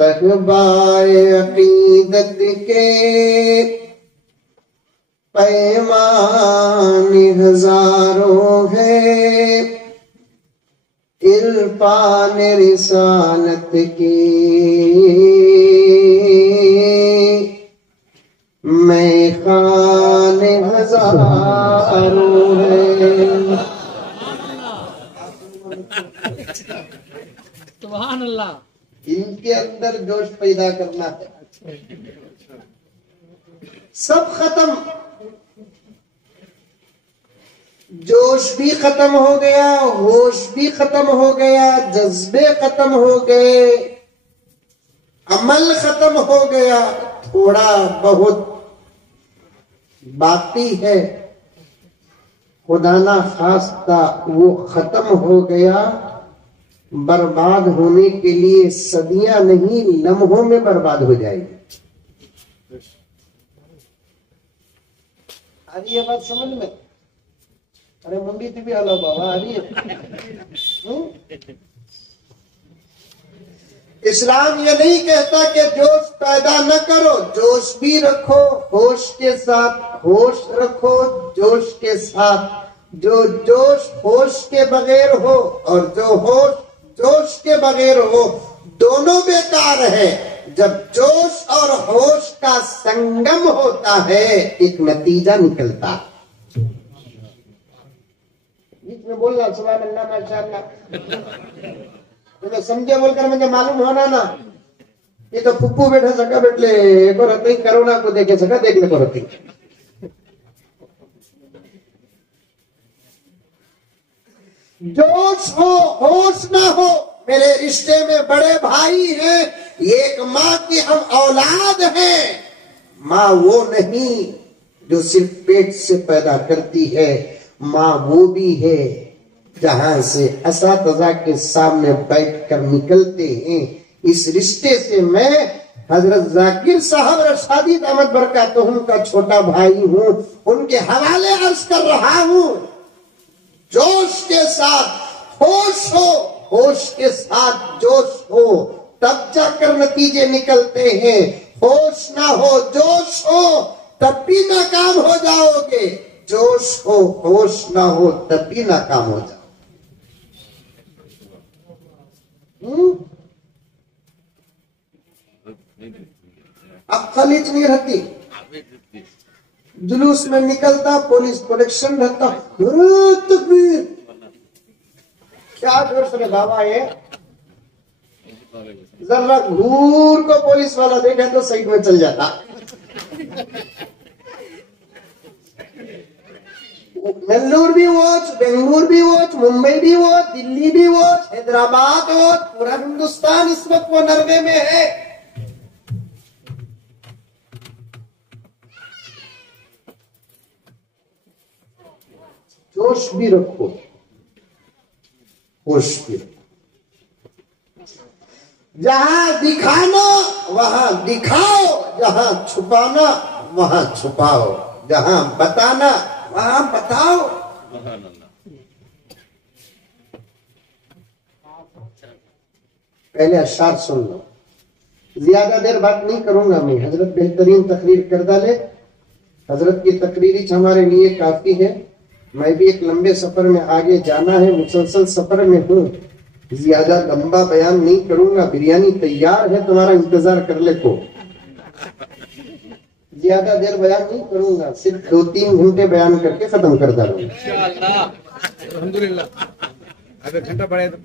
صحبائے عقیدت کے پیمان ہزاروں ہے، عرفان رسالت کی میخان ہزاروں ہے۔ سبحان اللہ۔ ان کے اندر جوش پیدا کرنا ہے۔ سب ختم، جوش بھی ختم ہو گیا، ہوش بھی ختم ہو گیا، جذبے ختم ہو گئے، عمل ختم ہو گیا، تھوڑا بہت باقی ہے، خدا نہ خواستہ وہ ختم ہو گیا۔ برباد ہونے کے لیے صدیاں نہیں، لمحوں میں برباد ہو جائے گی۔ آ رہی ہے بات سمجھ میں؟ ارے ممبی تھی بھی ہلو بابا آ رہی ہے۔ اسلام یہ نہیں کہتا کہ جوش پیدا نہ کرو، جوش بھی رکھو، ہوش کے ساتھ ہوش رکھو، جوش کے ساتھ۔ جو جوش ہوش کے بغیر ہو اور جو ہوش جوش کے بغیر ہو، دونوں بیکار ہے۔ جب جوش اور ہوش کا سنگم ہوتا ہے ایک نتیجہ نکلتا۔ بیچ میں بولنا سبحان اللہ ماشاءاللہ، سمجھے بول کر مجھے معلوم ہونا نا، یہ تو پپو بیٹھا سکا بیٹھ لے کو رہتے کرونا کو دیکھے سکا دیکھ لے کو رہتی۔ جوش ہو ہوش نہ ہو، میرے رشتے میں بڑے بھائی ہیں، ایک ماں کی ہم اولاد ہیں۔ ماں وہ نہیں جو صرف پیٹ سے پیدا کرتی ہے، ماں وہ بھی ہے جہاں سے اساتذہ کے سامنے بیٹھ کر نکلتے ہیں۔ اس رشتے سے میں حضرت ذاکر صاحب رشادی دامت برکاتہم کا چھوٹا بھائی ہوں، ان کے حوالے عرض کر رہا ہوں۔ جوش کے ساتھ ہوش ہو، ہوش کے ساتھ جوش ہو، تب جا کر نتیجے نکلتے ہیں۔ ہوش نہ ہو جوش ہو تب بھی ناکام ہو جاؤ گے، جوش ہو ہوش نہ ہو تب بھی ناکام ہو جاؤ۔ اب خلیج نہیں رہتی، جلوس میں نکلتا، پولیس پروٹیکشن رہتا، تکبیر کیا جوش رہے بابا یہ، ذرا گھور کو پولیس والا دیکھے تو سائڈ میں چل جاتا۔ بنگلور بھی واچ، بنگلور بھی واچ، ممبئی بھی واچ، دلی بھی واچ، حیدرآباد واچ، پورا ہندوستان اس وقت وہ نرمے میں ہے۔ جوش بھی رکھو، ہوش بھی رکھو۔ جہاں دکھانا وہاں دکھاؤ، جہاں چھپانا وہاں چھپاؤ، جہاں بتانا وہاں بتاؤ۔ پہلے اشعار سن لو، زیادہ دیر بات نہیں کروں گا میں، حضرت بہترین تقریر کر ڈالے، حضرت کی تقریری ہمارے لیے کافی ہے۔ میں بھی ایک لمبے سفر میں آگے جانا ہے، مسلسل سفر میں ہوں، زیادہ لمبا بیان نہیں کروں گا۔ بریانی تیار ہے، تمہارا انتظار کر لے کو، زیادہ دیر بیان نہیں کروں گا، صرف 2-3 گھنٹے بیان کر کے ختم کر دوں گا انشاءاللہ۔ الحمدللہ اب ایک گھنٹہ پڑے تو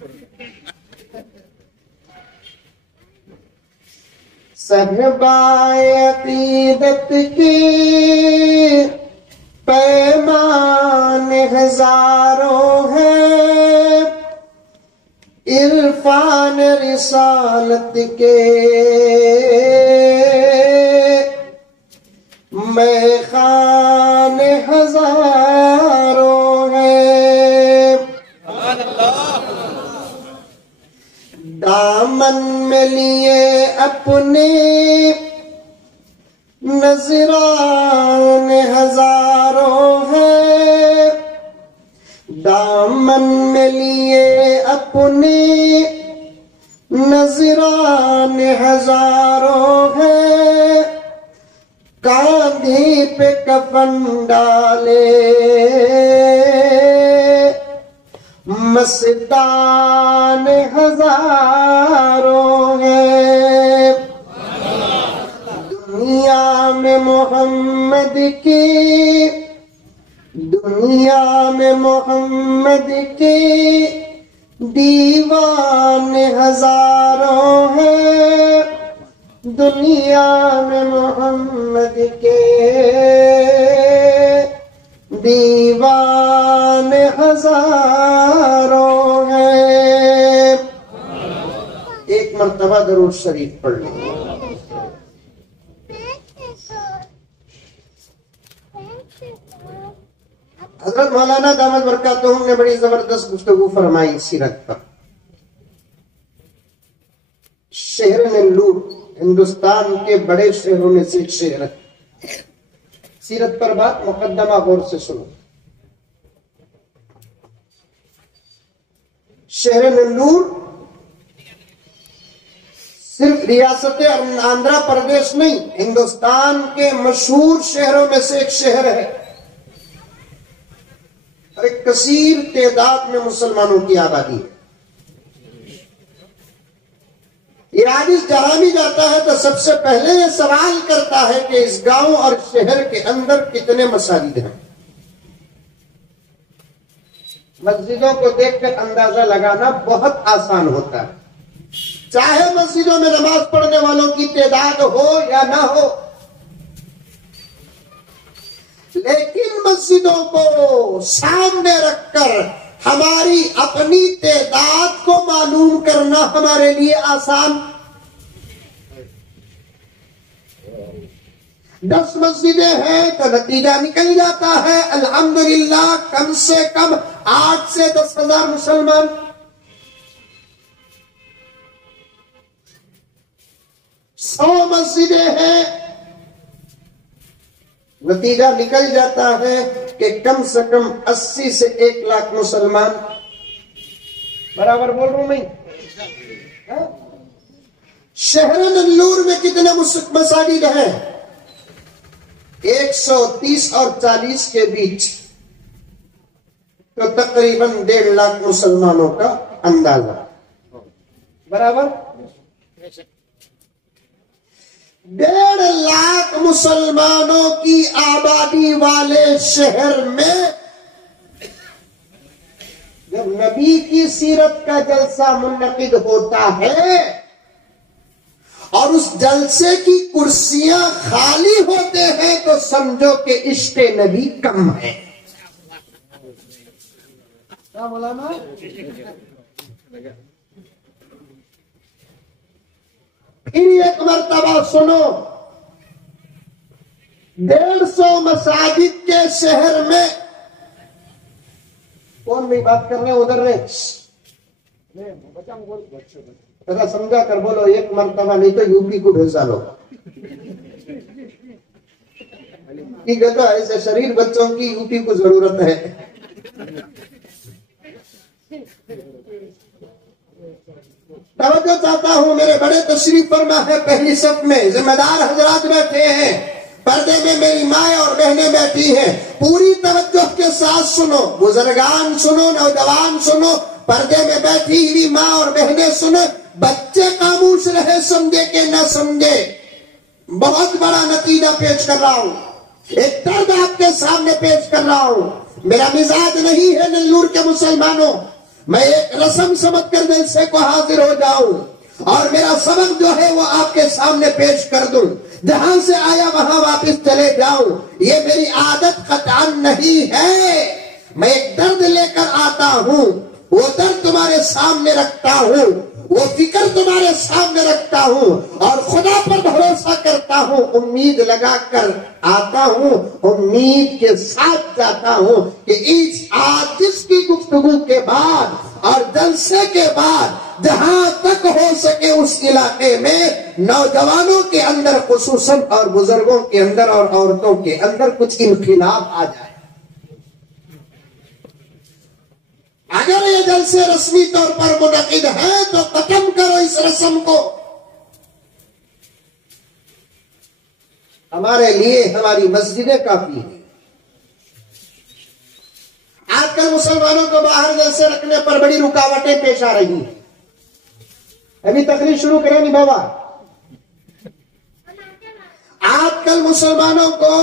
صحبائے عقیدت کے پیمان ہزاروں ہے، عرفان رسالت کے میخان ہزاروں ہے۔ دامن میں لیے اپنے نذران ہزاروں ہے، دامن میں لیے اپنے نظران ہزاروں ہیں کاندھی پہ کفن ڈالے، مستان ہزاروں ہیں دنیا میں محمد کی، دنیا میں محمد کی دیوان ہزاروں ہیں، دنیا میں محمد کے دیوان ہزاروں ہیں۔ ایک مرتبہ درود شریف پڑھ لیں۔ حضرت مولانا دامت برکاتہم نے بڑی زبردست گفتگو فرمائی سیرت پر۔ شہر نیلور ہندوستان کے بڑے شہروں میں سے ایک شہر ہے۔ سیرت پر بات مقدمہ غور سے سنو۔ شہر نیلور صرف ریاست آندھرا پردیش نہیں، ہندوستان کے مشہور شہروں میں سے ایک شہر ہے، اور ایک کثیر تعداد میں مسلمانوں کی آبادی ہے۔ یہ حدیث جہاں بھی جاتا ہے تو سب سے پہلے یہ سوال کرتا ہے کہ اس گاؤں اور شہر کے اندر کتنے مساجد ہیں۔ مسجدوں کو دیکھ کر اندازہ لگانا بہت آسان ہوتا ہے، چاہے مسجدوں میں نماز پڑھنے والوں کی تعداد ہو یا نہ ہو، لیکن مسجدوں کو سامنے رکھ کر ہماری اپنی تعداد کو معلوم کرنا ہمارے لیے آسان۔ 10 مسجدیں ہیں تو نتیجہ نکل جاتا ہے الحمدللہ کم سے کم 8 سے 10 ہزار مسلمان۔ 100 مسجدیں ہیں، نتیجہ نکل جاتا ہے کہ کم سے کم 80 سے 1 لاکھ مسلمان۔ برابر بول رہا ہوں میں؟ شہر نیلور میں کتنے مساجد ہیں؟ 130 اور 40 کے بیچ، تو تقریباً 1.5 لاکھ مسلمانوں کا اندازہ۔ برابر 1.5 لاکھ مسلمانوں کی آبادی والے شہر میں جب نبی کی سیرت کا جلسہ منعقد ہوتا ہے اور اس جلسے کی کرسیاں خالی ہوتے ہیں تو سمجھو کہ عشق نبی کم ہے۔ کیا مولانا؟ پھر ایک مرتبہ سنو، 150 مساجد کے شہر میں، کون بھی بات کر رہے ہیں ادھر رہے، ذرا سمجھا کر بولو، ایک مرتبہ نہیں تو یو پی کو بھیجا لو۔ ٹھیک ہے، تو ایسے شریر بچوں کی یو پی کو ضرورت ہے۔ توجہ چاہتا ہوں، میرے بڑے تشریف فرما ہے، پہلی صف میں ذمہ دار حضرات بیٹھے ہیں، پردے میں میری مائیں اور بہنیں بیٹھی ہیں، پوری توجہ کے ساتھ سنو، بزرگان سنو، نوجوان سنو، پردے میں بیٹھی ہوئی ماں اور بہنیں سنو، بچے خاموش رہے، سمجھے کہ نہ سمجھے۔ بہت بڑا نتیجہ پیش کر رہا ہوں، ایک درد آپ کے سامنے پیش کر رہا ہوں۔ میرا مزاج نہیں ہے نیلور کے مسلمانوں، میں ایک رسم سمجھ کر جلسے کو حاضر ہو جاؤں اور میرا سبق جو ہے وہ آپ کے سامنے پیش کر دوں، جہاں سے آیا وہاں واپس چلے جاؤں، یہ میری عادت قطعاً نہیں ہے۔ میں ایک درد لے کر آتا ہوں، وہ درد تمہارے سامنے رکھتا ہوں، وہ فکر تمہارے سامنے رکھتا ہوں، اور خدا پر بھروسہ کرتا ہوں، امید لگا کر آتا ہوں، امید کے ساتھ جاتا ہوں کہ اس آتش کی گفتگو کے بعد اور جلسے کے بعد جہاں تک ہو سکے اس علاقے میں نوجوانوں کے اندر خصوصاً اور بزرگوں کے اندر اور عورتوں کے اندر کچھ انقلاب آ جائے۔ اگر یہ جلسے رسمی طور پر منعقد ہیں تو ختم کرو اس رسم کو. ہمارے لیے ہماری مسجدیں کافی ہیں. آج کل مسلمانوں کو باہر جلسے رکھنے پر بڑی رکاوٹیں پیش آ رہی ہیں. ابھی تقریر شروع کریں نہیں بابا. آج کل مسلمانوں کو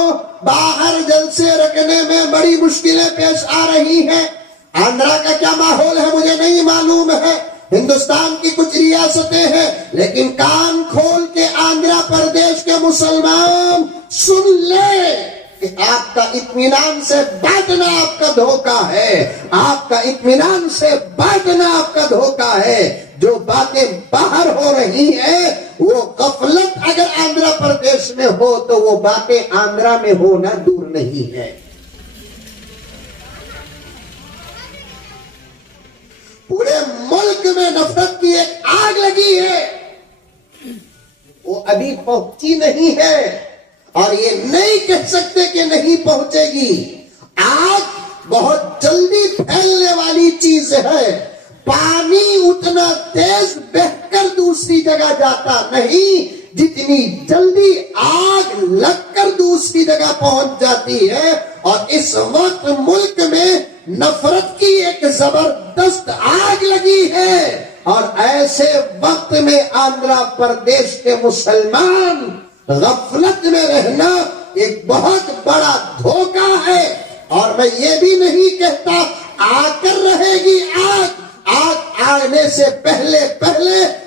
باہر جلسے رکھنے میں بڑی مشکلیں پیش آ رہی ہیں. آندھرا کا کیا ماحول ہے مجھے نہیں معلوم ہے، ہندوستان کی کچھ ریاستیں ہیں، لیکن کان کھول کے آندھرا پردیش کے مسلمان سن لے کہ آپ کا اطمینان سے بانٹنا آپ کا دھوکہ ہے. آپ کا اطمینان سے بانٹنا آپ کا دھوکہ ہے. جو باتیں باہر ہو رہی ہیں وہ غفلت اگر آندھرا پردیش میں ہو تو وہ باتیں آندھرا میں ہونا دور نہیں ہے. پورے ملک میں نفرت کی ایک آگ لگی ہے، وہ ابھی پہنچی نہیں ہے اور یہ نہیں کہہ سکتے کہ نہیں پہنچے گی. آگ بہت جلدی پھیلنے والی چیز ہے. پانی اتنا تیز بہہ کر دوسری جگہ جاتا نہیں جتنی جلدی آگ لگ کر دوسری جگہ پہنچ جاتی ہے. اور اس وقت ملک میں نفرت کی ایک زبردست آگ لگی ہے، اور ایسے وقت میں آندھرا پردیش کے مسلمان غفلت میں رہنا ایک بہت بڑا دھوکہ ہے. اور میں یہ بھی نہیں کہتا آ کر رہے گی آگ. آگ آنے سے پہلے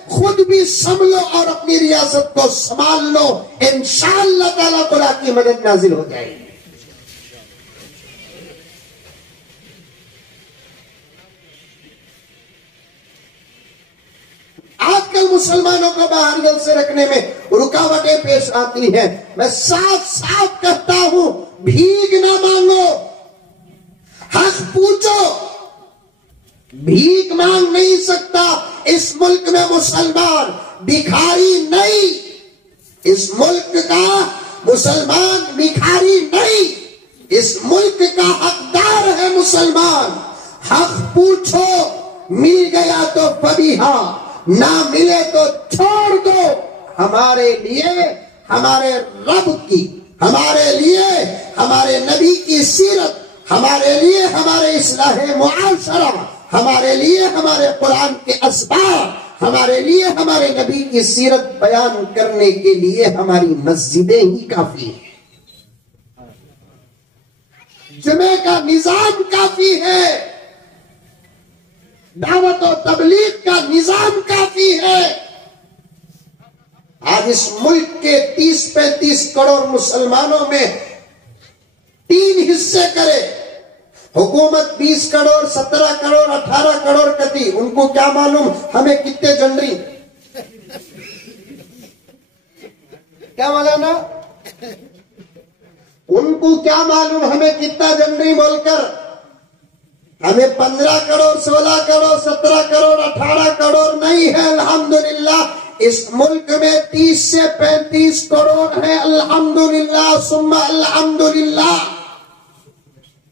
خود بھی سنبھلو اور اپنی ریاست کو سنبھال لو. انشاءاللہ تعالیٰ خدا کی مدد نازل ہو جائے گی. آج کل مسلمانوں کو باہر جلسے رکھنے میں رکاوٹیں پیش آتی ہیں. میں صاف صاف کہتا ہوں بھیک نہ مانگو، حق پوچھو. بھیک مانگ نہیں سکتا اس ملک میں مسلمان، بھکاری نہیں. اس ملک کا مسلمان بھکاری نہیں، اس ملک کا حقدار ہے مسلمان. حق پوچھو، مل گیا تو فبیہا، نہ ملے تو چھوڑ دو. ہمارے لیے ہمارے رب کی، ہمارے لیے ہمارے نبی کی سیرت، ہمارے لیے ہمارے اصلاح معاشرہ، ہمارے لیے ہمارے قرآن کے اسباب، ہمارے لیے ہمارے نبی کی سیرت بیان کرنے کے لیے ہماری مسجدیں ہی کافی ہیں. جمعے کا نظام کافی ہے، دعوت و تبلیغ کا نظام کافی ہے. آج اس ملک کے 30-35 کروڑ مسلمانوں میں 3 حصے کرے. حکومت 20 کروڑ 17 کروڑ 18 کروڑ کتی، ان کو کیا معلوم ہمیں کتنے جنری. کیا مولانا، ان کو کیا معلوم ہمیں کتنا جنری بول کر. ہمیں 15 کروڑ 16 کروڑ 17 کروڑ 18 کروڑ نہیں ہے. الحمدللہ اس ملک میں 30 سے 35 کروڑ ہے. الحمدللہ ثم الحمدللہ.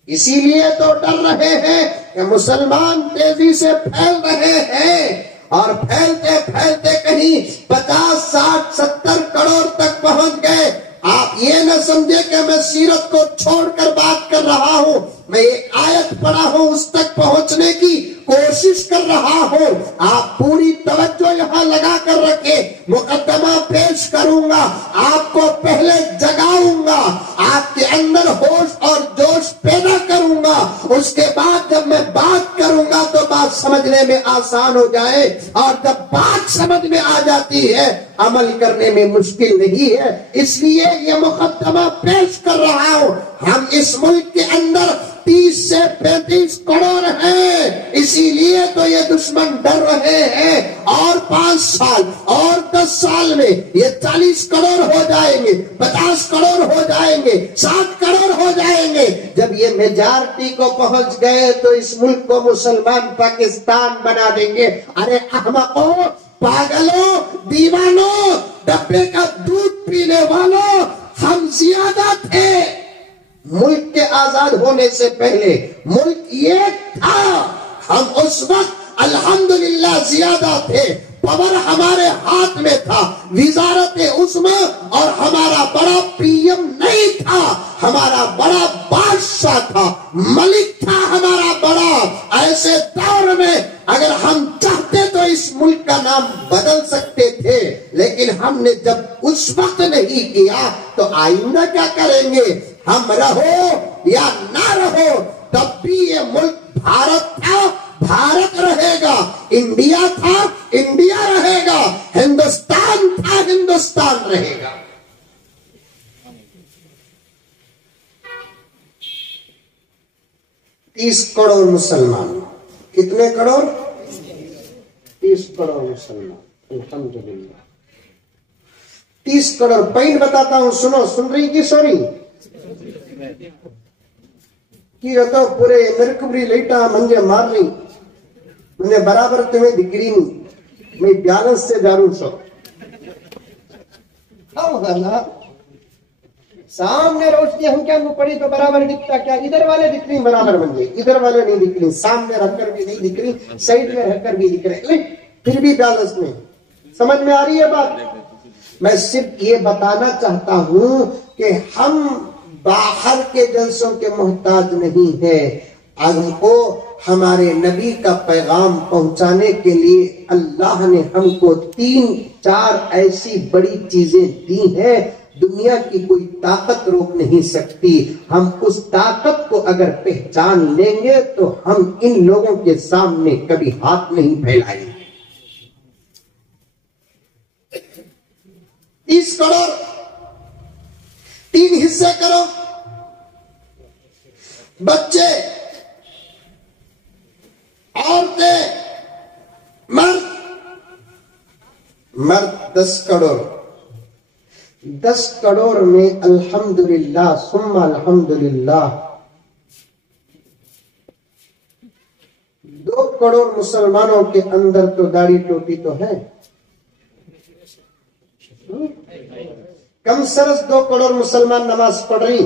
اسی لیے تو ڈر رہے ہیں کہ مسلمان تیزی سے پھیل رہے ہیں، اور پھیلتے پھیلتے کہیں 50 60 70 کروڑ تک پہنچ گئے. آپ یہ نہ سمجھے کہ میں سیرت کو چھوڑ کر بات کر رہا ہوں. میں ایک آیت پڑھا ہوں، اس تک پہنچنے کی کوشش کر رہا ہوں. آپ پوری توجہ یہاں لگا کر رکھیں. مقدمہ پیش کروں گا، آپ کو پہلے جگاؤں گا، آپ کے اندر ہوش اور جوش پیدا کروں گا. اس کے بعد جب میں بات کروں گا تو بات سمجھنے میں آسان ہو جائے، اور جب بات سمجھ میں آ جاتی ہے عمل کرنے میں مشکل نہیں ہے. اس لیے یہ مقدمہ پیش کر رہا ہوں. ہم اس ملک کے اندر 30 سے 35 کروڑ ہیں، اسی لیے تو یہ دشمن ڈر رہے ہیں. اور 5 سال اور 10 سال میں یہ 40 کروڑ ہو جائیں گے، 50 کروڑ ہو جائیں گے، 60 کروڑ ہو جائیں گے. جب یہ میجارٹی کو پہنچ گئے تو اس ملک کو مسلمان پاکستان بنا دیں گے. ارے احمقوں، پاگلوں، دیوانوں، ڈبے کا دودھ پینے والوں، ہم زیادہ تھے. ملک کے آزاد ہونے سے پہلے ملک یہ تھا. ہم اس وقت الحمدللہ زیادہ تھے، پاور ہمارے ہاتھ میں تھا، وزارت عظمی اور ہمارا بڑا پی ایم نہیں تھا، ہمارا بڑا بادشاہ تھا، ملک تھا ہمارا بڑا۔ ایسے دور میں اگر ہم چاہتے تو اس ملک کا نام بدل سکتے تھے، لیکن ہم نے جب اس وقت نہیں کیا تو آئندہ کیا کریں گے؟ ہم رہو یا نہ رہو تب بھی یہ ملک بھارت تھا، بھارت رہے گا، انڈیا تھا، انڈیا رہے گا، ہندوستان تھا، ہندوستان رہے گا۔ 30 کروڑ مسلمان، کتنے کروڑ؟ 30 کروڑ مسلمان، الحمدللہ 30 کروڑ۔ پوائنٹ بتاتا ہوں، سنو، سن رہی کی سوری کی رہتا پورے مرکبری لیٹا منجے مار رہی مجھے برابر تمہیں دکری نہیں، میں بیالنس سے جاروں سو سامنے روشنی ہم کیا پڑی تو برابر دکھتا کیا؟ ادھر والے دکھ رہی برابر منجے، ادھر والے نہیں دکھ رہی، سامنے رکھ کر بھی نہیں دکھ رہی، سائڈ میں رکھ کر بھی دکھ رہے، پھر بھی بیالنس میں۔ سمجھ میں آ رہی ہے بات؟ میں صرف یہ بتانا چاہتا ہوں کہ ہم باہر کے جلسوں کے محتاج نہیں ہیں، ہم کو ہمارے نبی کا پیغام پہنچانے کے لیے اللہ نے ہم کو 3-4 ایسی بڑی چیزیں دی ہیں، دنیا کی کوئی طاقت روک نہیں سکتی۔ ہم اس طاقت کو اگر پہچان لیں گے تو ہم ان لوگوں کے سامنے کبھی ہاتھ نہیں پھیلائیں گے۔ 30 کروڑ 3 حصے کرو، بچے، عورتیں، مرد 10 کروڑ۔ 10 کروڑ میں الحمدللہ ثم الحمدللہ 2 کروڑ مسلمانوں کے اندر تو داڑھی ٹوپی تو ہے، کم سرس 2 کروڑ مسلمان نماز پڑھ رہی۔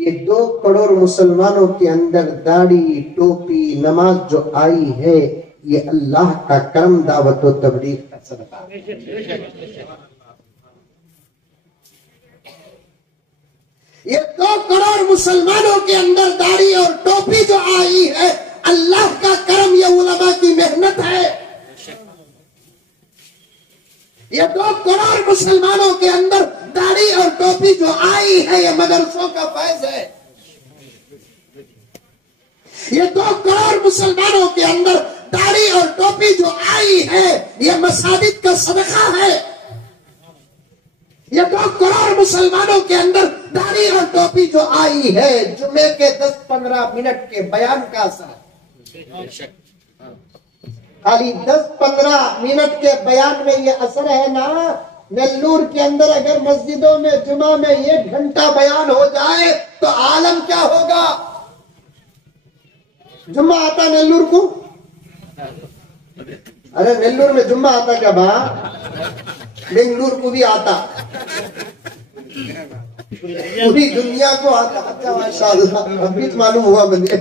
یہ 2 کروڑ مسلمانوں کے اندر داڑھی ٹوپی نماز جو آئی ہے، یہ اللہ کا کرم، دعوت و تبلیغ کا صدقہ۔ یہ 2 کروڑ مسلمانوں کے اندر داڑھی اور ٹوپی جو آئی ہے، اللہ کا کرم، یہ علماء کی محنت ہے۔ یہ 2 کروڑ مسلمانوں کے اندر داڑھی اور ٹوپی جو آئی ہے، یہ مدرسوں کا فیض ہے۔ یہ 2 کروڑ مسلمانوں کے اندر داڑھی اور ٹوپی جو آئی ہے، یہ مساجد کا صدقہ ہے۔ یہ 2 کروڑ مسلمانوں کے اندر داڑھی اور ٹوپی جو آئی ہے، جمعے کے 10-15 منٹ کے بیان کا اثر ہے۔ خالی 10-15 منٹ کے بیان میں یہ اثر ہے نا۔ نیلور کے اندر اگر مسجدوں میں جمعہ میں 1 گھنٹہ بیان ہو جائے تو عالم کیا ہوگا؟ جمعہ آتا نیلور کو؟ ارے نیلور میں جمعہ آتا کیا با؟ بنگلور کو بھی آتا، پوری دنیا کو آتا۔ اچھا ماشاءاللہ، ابھی معلوم ہوا مجھے۔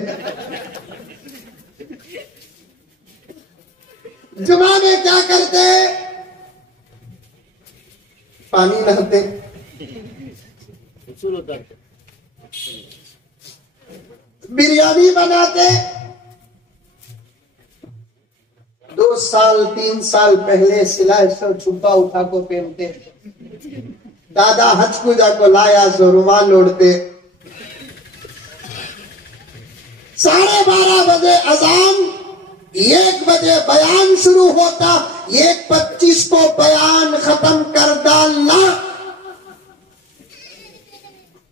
جمعہ میں کیا کرتے؟ پانی نہتے، بریانی بناتے۔ 2 سال 3 سال پہلے سلائے سو چھپا اٹھا کو پہنتے، دادا حج کو جا کو لایا سو رومال اوڑھتے۔ 12:30 بجے اذان، 1 بجے بیان شروع ہوتا، 1:25 کو بیان ختم کر ڈالنا۔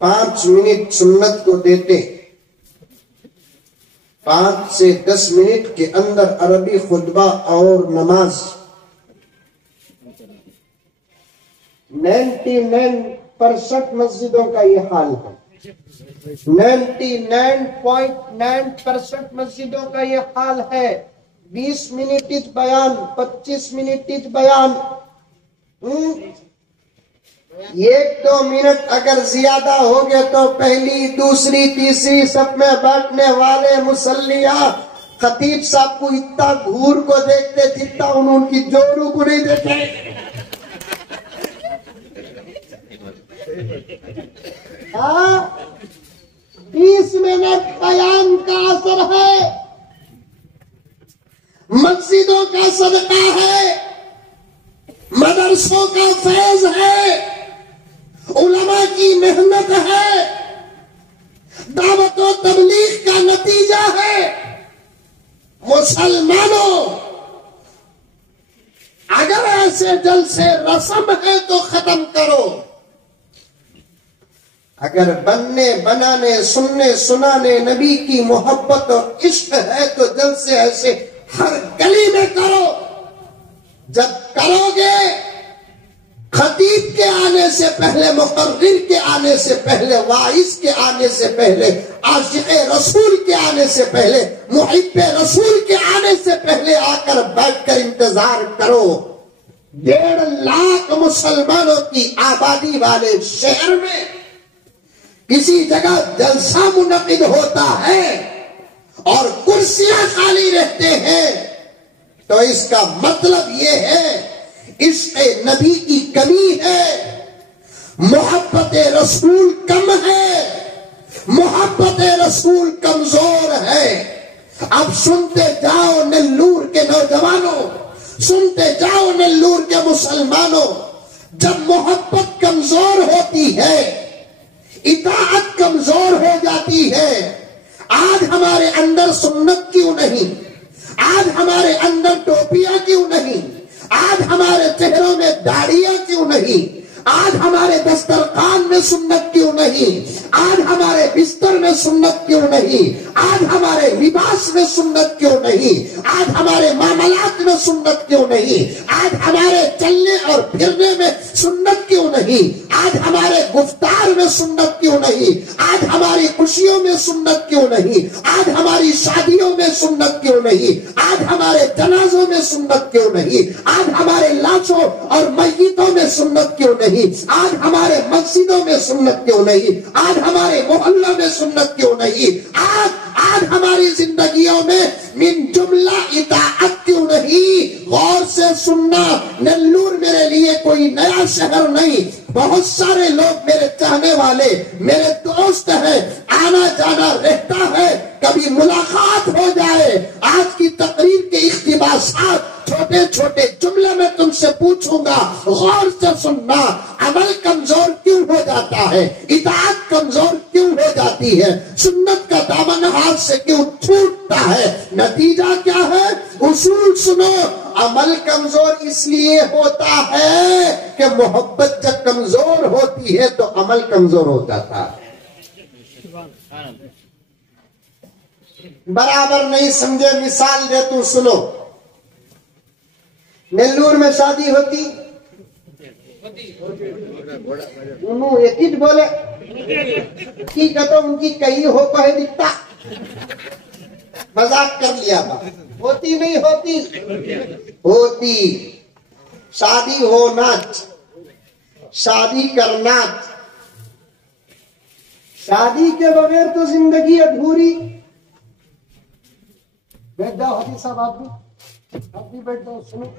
5 منٹ سنت کو دیتے، 5 سے 10 منٹ کے اندر عربی خطبہ اور نماز۔ 99% مسجدوں کا یہ حال ہے، 99.9% مسجدوں کا یہ حال ہے۔ 20 منٹ بیان، 25 منٹ بیان، ایک دو منٹ اگر زیادہ ہو گئے تو پہلی دوسری تیسری سب میں بیٹھنے والے مصلیہ خطیب صاحب کو اتنا گھور کو دیکھتے جتنا ان کی جوڑوں کو نہیں دیکھتے. ہاں 20 منٹ بیان کا اثر ہے، مسجدوں کا صدقہ ہے، مدرسوں کا فیض ہے، علماء کی محنت ہے، دعوت و تبلیغ کا نتیجہ ہے. مسلمانوں اگر ایسے جلسے رسم ہے تو ختم کرو. اگر بننے بنانے سننے سنانے نبی کی محبت اور عشق ہے تو جلسے ایسے ہر گلی میں کرو. جب کرو گے خطیب کے آنے سے پہلے، مقرر کے آنے سے پہلے، واعظ کے آنے سے پہلے، عاشق رسول کے آنے سے پہلے، محب رسول کے آنے سے پہلے آ کر بیٹھ کر انتظار کرو. 1.5 لاکھ مسلمانوں کی آبادی والے شہر میں کسی جگہ جلسہ منعقد ہوتا ہے اور کرسیاں خالی رہتے ہیں تو اس کا مطلب یہ ہے عشق نبی کی کمی ہے، محبت رسول کم ہے، محبت رسول کمزور ہے. اب سنتے جاؤ نلور کے نوجوانوں، سنتے جاؤ نلور کے مسلمانوں. جب محبت کمزور ہوتی ہے، اطاعت کمزور ہو جاتی ہے. آج ہمارے اندر سنت کیوں نہیں؟ آج ہمارے اندر ٹوپیاں کیوں نہیں؟ آج ہمارے چہروں میں داڑیاں کیوں نہیں؟ آج ہمارے دسترخوان میں سنت کیوں نہیں؟ آج ہمارے بستر میں سنت کیوں نہیں؟ آج ہمارے لباس میں سنت کیوں نہیں؟ آج ہمارے معاملات میں سنت کیوں نہیں؟ آج ہمارے چلنے اور پھرنے میں سنت کیوں نہیں؟ آج ہمارے گفتار میں سنت کیوں نہیں؟ آج ہماری خوشیوں میں سنت کیوں نہیں؟ آج ہماری شادیوں میں سنت کیوں نہیں؟ آج ہمارے جنازوں میں سنت کیوں نہیں؟ آج ہمارے لاشوں اور میتوں میں سنت کیوں نہیں؟ آج ہمارے مسجدوں میں سنت کیوں نہیں؟ آج ہمارے محلوں میں سنت کیوں نہیں؟ آج ہماری زندگیوں میں من جملہ اطاعت کیوں نہیں؟ غور سے سننا. نلور میرے لیے کوئی نیا شہر نہیں. بہت سارے لوگ میرے چاہنے والے، میرے دوست ہیں، آنا جانا رہتا ہے. کبھی ملاقات ہو جائے. آج کی تقریر کے اقتباسات چھوٹے چھوٹے جملے میں تم سے پوچھوں گا، غور سے سننا. عمل کمزور کیوں ہو جاتا ہے؟ اطاعت کمزور کیوں ہو جاتی ہے؟ سنت کا دامن ہاتھ سے کیوں چھوٹتا ہے؟ نتیجہ کیا ہے؟ اصول سنو. عمل کمزور اس لیے ہوتا ہے کہ محبت جب کمزور ہوتی ہے تو عمل کمزور ہو جاتا ہے. برابر نہیں سمجھے؟ مثال دے تو سنو. نیلور میں شادی ہوتی، انہوں ایک بولے کی کہتا ان کی کئی ہو پہ دکھتا، مذاق کر لیا. ہوتی نہیں ہوتی؟ ہوتی. شادی ہونا، شادی کرنا. شادی کے بغیر تو زندگی ادھوری. بیٹھ جاؤ حدیث صاحب، آپ بھی بیٹھ جاؤ. سنو،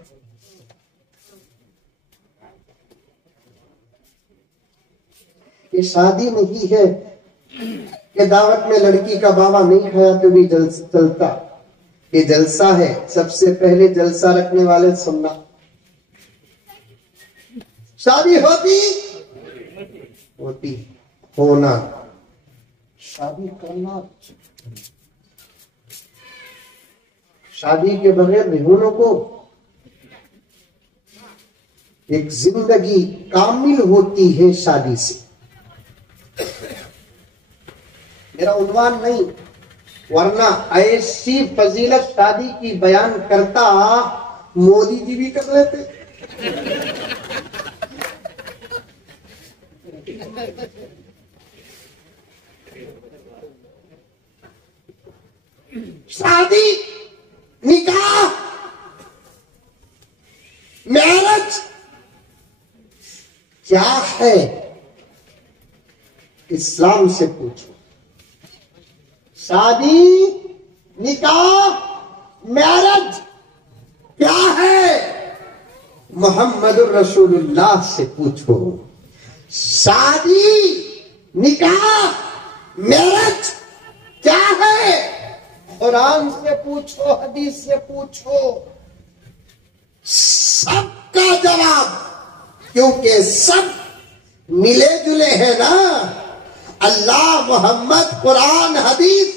یہ شادی نہیں ہے کہ دعوت میں لڑکی کا بابا نہیں کھایا تو بھی چلتا. یہ جلسہ ہے. سب سے پہلے جلسہ رکھنے والے سننا. شادی ہوتی ہوتی ہونا، شادی کرنا. شادی کے بغیر رہنوں کو ایک زندگی کامل ہوتی ہے شادی سے. میرا عنوان نہیں، ورنہ ایسی فضیلت شادی کی بیان کرتا مودی جی بھی کر لیتے. شادی، نکاح، میرج کیا ہے؟ اسلام سے پوچھو. شادی، نکاح، میرج کیا ہے؟ محمد الرسول اللہ سے پوچھو. شادی، نکاح، میرج کیا ہے؟ قرآن سے پوچھو، حدیث سے پوچھو. سب کا جواب، کیونکہ سب ملے جلے ہیں نا. اللہ، محمد، قرآن، حدیث.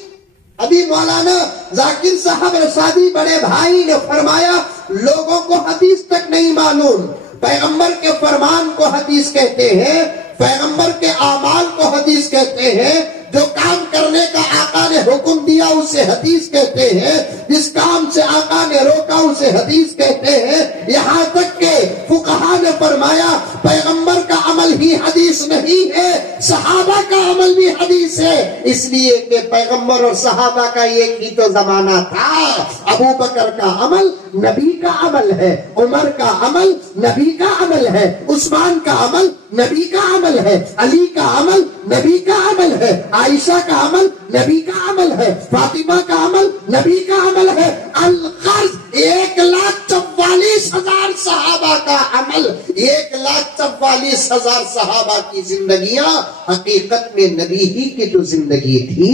ابھی مولانا ذاکر صاحب رشادی بڑے بھائی نے فرمایا لوگوں کو حدیث تک نہیں معلوم. پیغمبر کے فرمان کو حدیث کہتے ہیں، پیغمبر کے اعمال کو حدیث کہتے ہیں. جو کام کرنے کا آقا نے حکم دیا اسے حدیث کہتے ہیں، جس کام سے آقا نے روکا اسے حدیث کہتے ہیں. یہاں تک کہ فقہا نے فرمایا پیغمبر کا عمل ہی حدیث نہیں ہے، صحابہ کا عمل بھی حدیث ہے. اس لیے کہ پیغمبر اور صحابہ کا ایک ہی تو زمانہ تھا. ابو بکر کا عمل نبی کا عمل ہے، عمر کا عمل نبی کا عمل ہے، عثمان کا عمل نبی کا عمل ہے، علی کا عمل نبی کا عمل ہے، عائشہ کا عمل نبی کا عمل ہے، فاطمہ کا عمل نبی کا عمل ہے. القرض 1,44,000 صحابہ کا عمل، 1,44,000 صحابہ کی زندگیاں حقیقت میں نبی ہی کی تو زندگی تھی،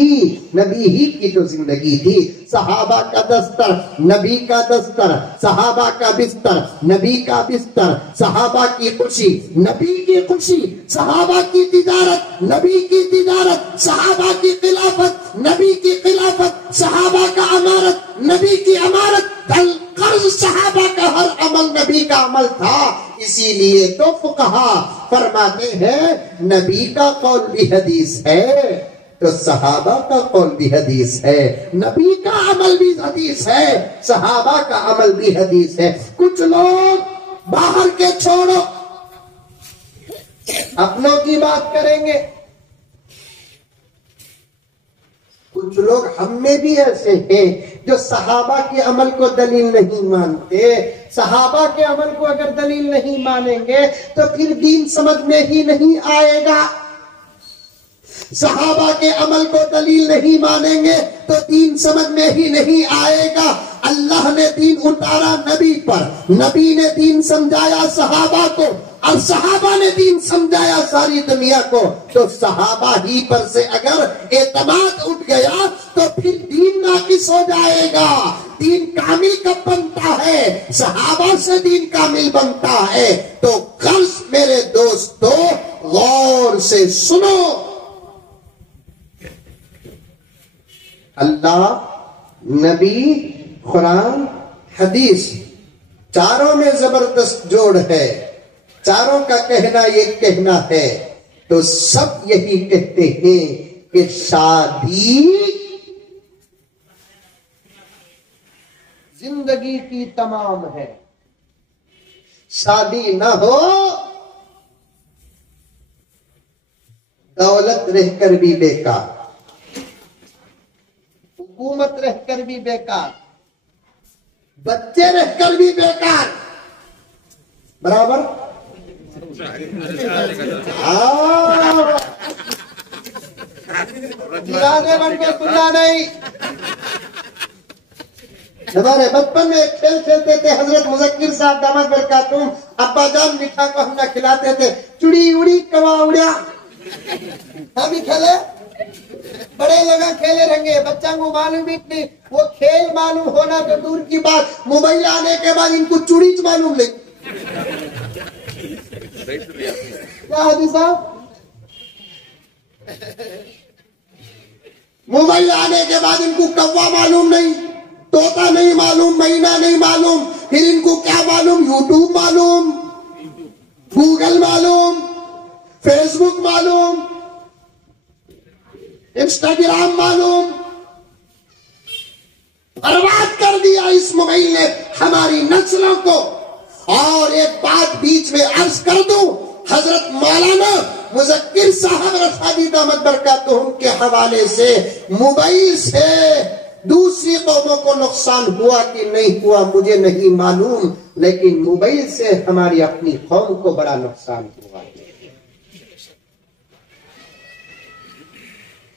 نبی ہی کی تو زندگی تھی. صحابہ کا دستر نبی کا دستر، صحابہ کا بستر نبی کا بستر، صحابہ کی خوشی نبی کی خوشی، صحابہ کی تجارت نبی کی تجارت، صحابہ کی خلافت نبی کی خلافت، صحابہ کا امارت نبی کی امارت. القرض صحابہ کا ہر عمل نبی کا عمل تھا. اسی لیے تو فقہا فرماتے ہیں نبی کا قول بھی حدیث ہے تو صحابہ کا قول بھی حدیث ہے، نبی کا عمل بھی حدیث ہے، صحابہ کا عمل بھی حدیث ہے. کچھ لوگ باہر کے چھوڑو، اپنوں کی بات کریں گے. کچھ لوگ ہم میں بھی ایسے ہیں جو صحابہ کے عمل کو دلیل نہیں مانتے. صحابہ کے عمل کو اگر دلیل نہیں مانیں گے تو پھر دین سمجھ میں ہی نہیں آئے گا. صحابہ کے عمل کو دلیل نہیں مانیں گے تو دین سمجھ میں ہی نہیں آئے گا. اللہ نے دین اتارا نبی پر، نبی نے دین سمجھایا صحابہ کو، اور صحابہ نے دین سمجھایا ساری دنیا کو. تو صحابہ ہی پر سے اگر اعتماد اٹھ گیا تو پھر دین ناقص ہو جائے گا. دین کامل کب بنتا ہے؟ صحابہ سے دین کامل بنتا ہے. تو غرض میرے دوستو غور سے سنو، اللہ، نبی، قرآن، حدیث چاروں میں زبردست جوڑ ہے. چاروں کا کہنا ایک کہنا ہے. تو سب یہی کہتے ہیں کہ شادی زندگی کی تمام ہے. شادی نہ ہو دولت رہ کر بھی بیکار، حکومت رہ کر بھی بیکار، بچے رہ کر بھی بیکار. برابر؟ دیوانے بن کے سننا نہیں. ہمارے بچپن میں ایک کھیل کھیلتے تھے حضرت مذکر صاحب دامت برکاتہم، ابا جان میٹھا کو ہم نہ کھلاتے تھے. چڑی اڑی کوا اڑیا، ہم بھی کھیلے، بڑے لوگ کھیلے رہیں گے. بچہ کو معلوم ہی نہیں، وہ کھیل معلوم ہونا تو دور کی بات، موبائل آنے کے بعد ان کو چوڑی معلوم نہیں. کیا حدیث صاحب؟ موبائل آنے کے بعد ان کو کوا معلوم نہیں، طوطا نہیں معلوم، مہینہ نہیں معلوم. پھر ان کو کیا معلوم؟ یوٹیوب معلوم، گوگل معلوم، فیس بک معلوم، انسٹاگرام معلوم. برباد کر دیا اس موبائل نے ہماری نسلوں کو. اور ایک بات بیچ میں عرض کر دوں، حضرت مولانا مذکر صاحب رشادی دامت برکاتہم کے حوالے سے موبائل سے دوسری قوموں کو نقصان ہوا کہ نہیں ہوا مجھے نہیں معلوم، لیکن موبائل سے ہماری اپنی قوم کو بڑا نقصان ہوا.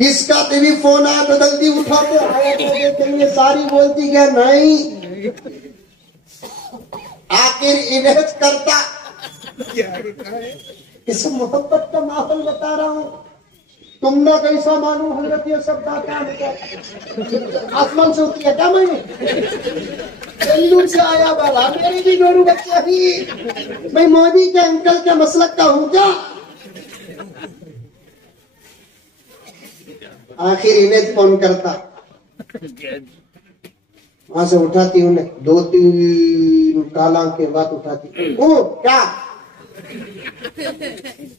کس کا بھی فون آیا تو جلدی اٹھاتے آیا ساری بولتی کیا نہیں، آخر انہیں کرتا۔ اس محبت کا ماحول بتا رہا ہوں، تم نہ کیسا مانو حضرت یہ سب باتیں آسمان سے ہوتی ہے کیا؟ میں دلور سے آیا بالا میری بھی گورو بچے ہی، میں مودی کے انکل کے مسلک کا ہوں کیا؟ آخر انہیں فون کرتا، وہاں سے اٹھاتی انہیں 2-3 کالاں کے بعد اٹھاتی، او کیا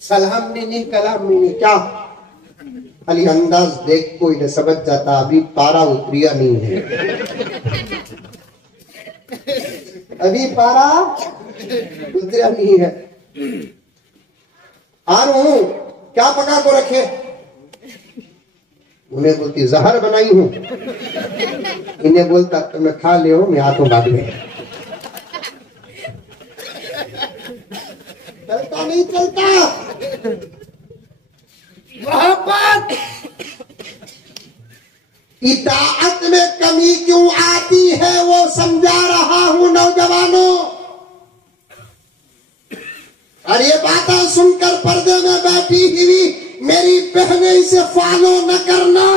سلام نہیں کلام نہیں کیا؟ علی انداز دیکھ کوئی نہ سمجھ جاتا ابھی پارا اتریا نہیں ہے، ابھی پارا اتریا نہیں ہے۔ آ رہا ہوں کیا پکا کو رکھے؟ انہیں بولتی زہر بنائی ہوں، انہیں بولتا تمہیں کھا لے ہو میں ہاتھوں بات میں۔ چلتا نہیں چلتا محبت، اطاعت میں کمی کیوں آتی ہے وہ سمجھا رہا ہوں نوجوانوں۔ اور یہ باتیں سن کر پردے میں بیٹھی ہوئی میری بہنیں اسے فالو نہ کرنا۔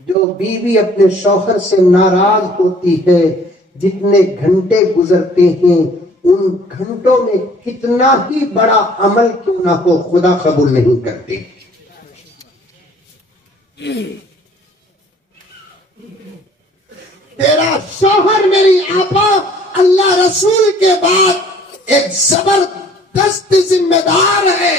جو بیوی اپنے شوہر سے ناراض ہوتی ہے، جتنے گھنٹے گزرتے ہیں ان گھنٹوں میں کتنا ہی بڑا عمل کیوں نہ ہو خدا قبول نہیں کرتے۔ تیرا شوہر میری آپا اللہ رسول کے بعد ایک زبردست ذمہ دار ہے،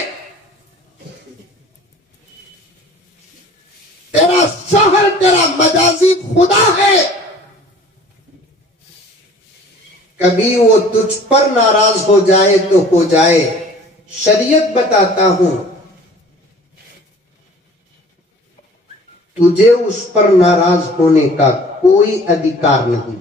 تیرا شوہر تیرا مجازی خدا ہے۔ کبھی وہ تجھ پر ناراض ہو جائے تو ہو جائے، شریعت بتاتا ہوں تجھے اس پر ناراض ہونے کا کوئی ادھیکار نہیں۔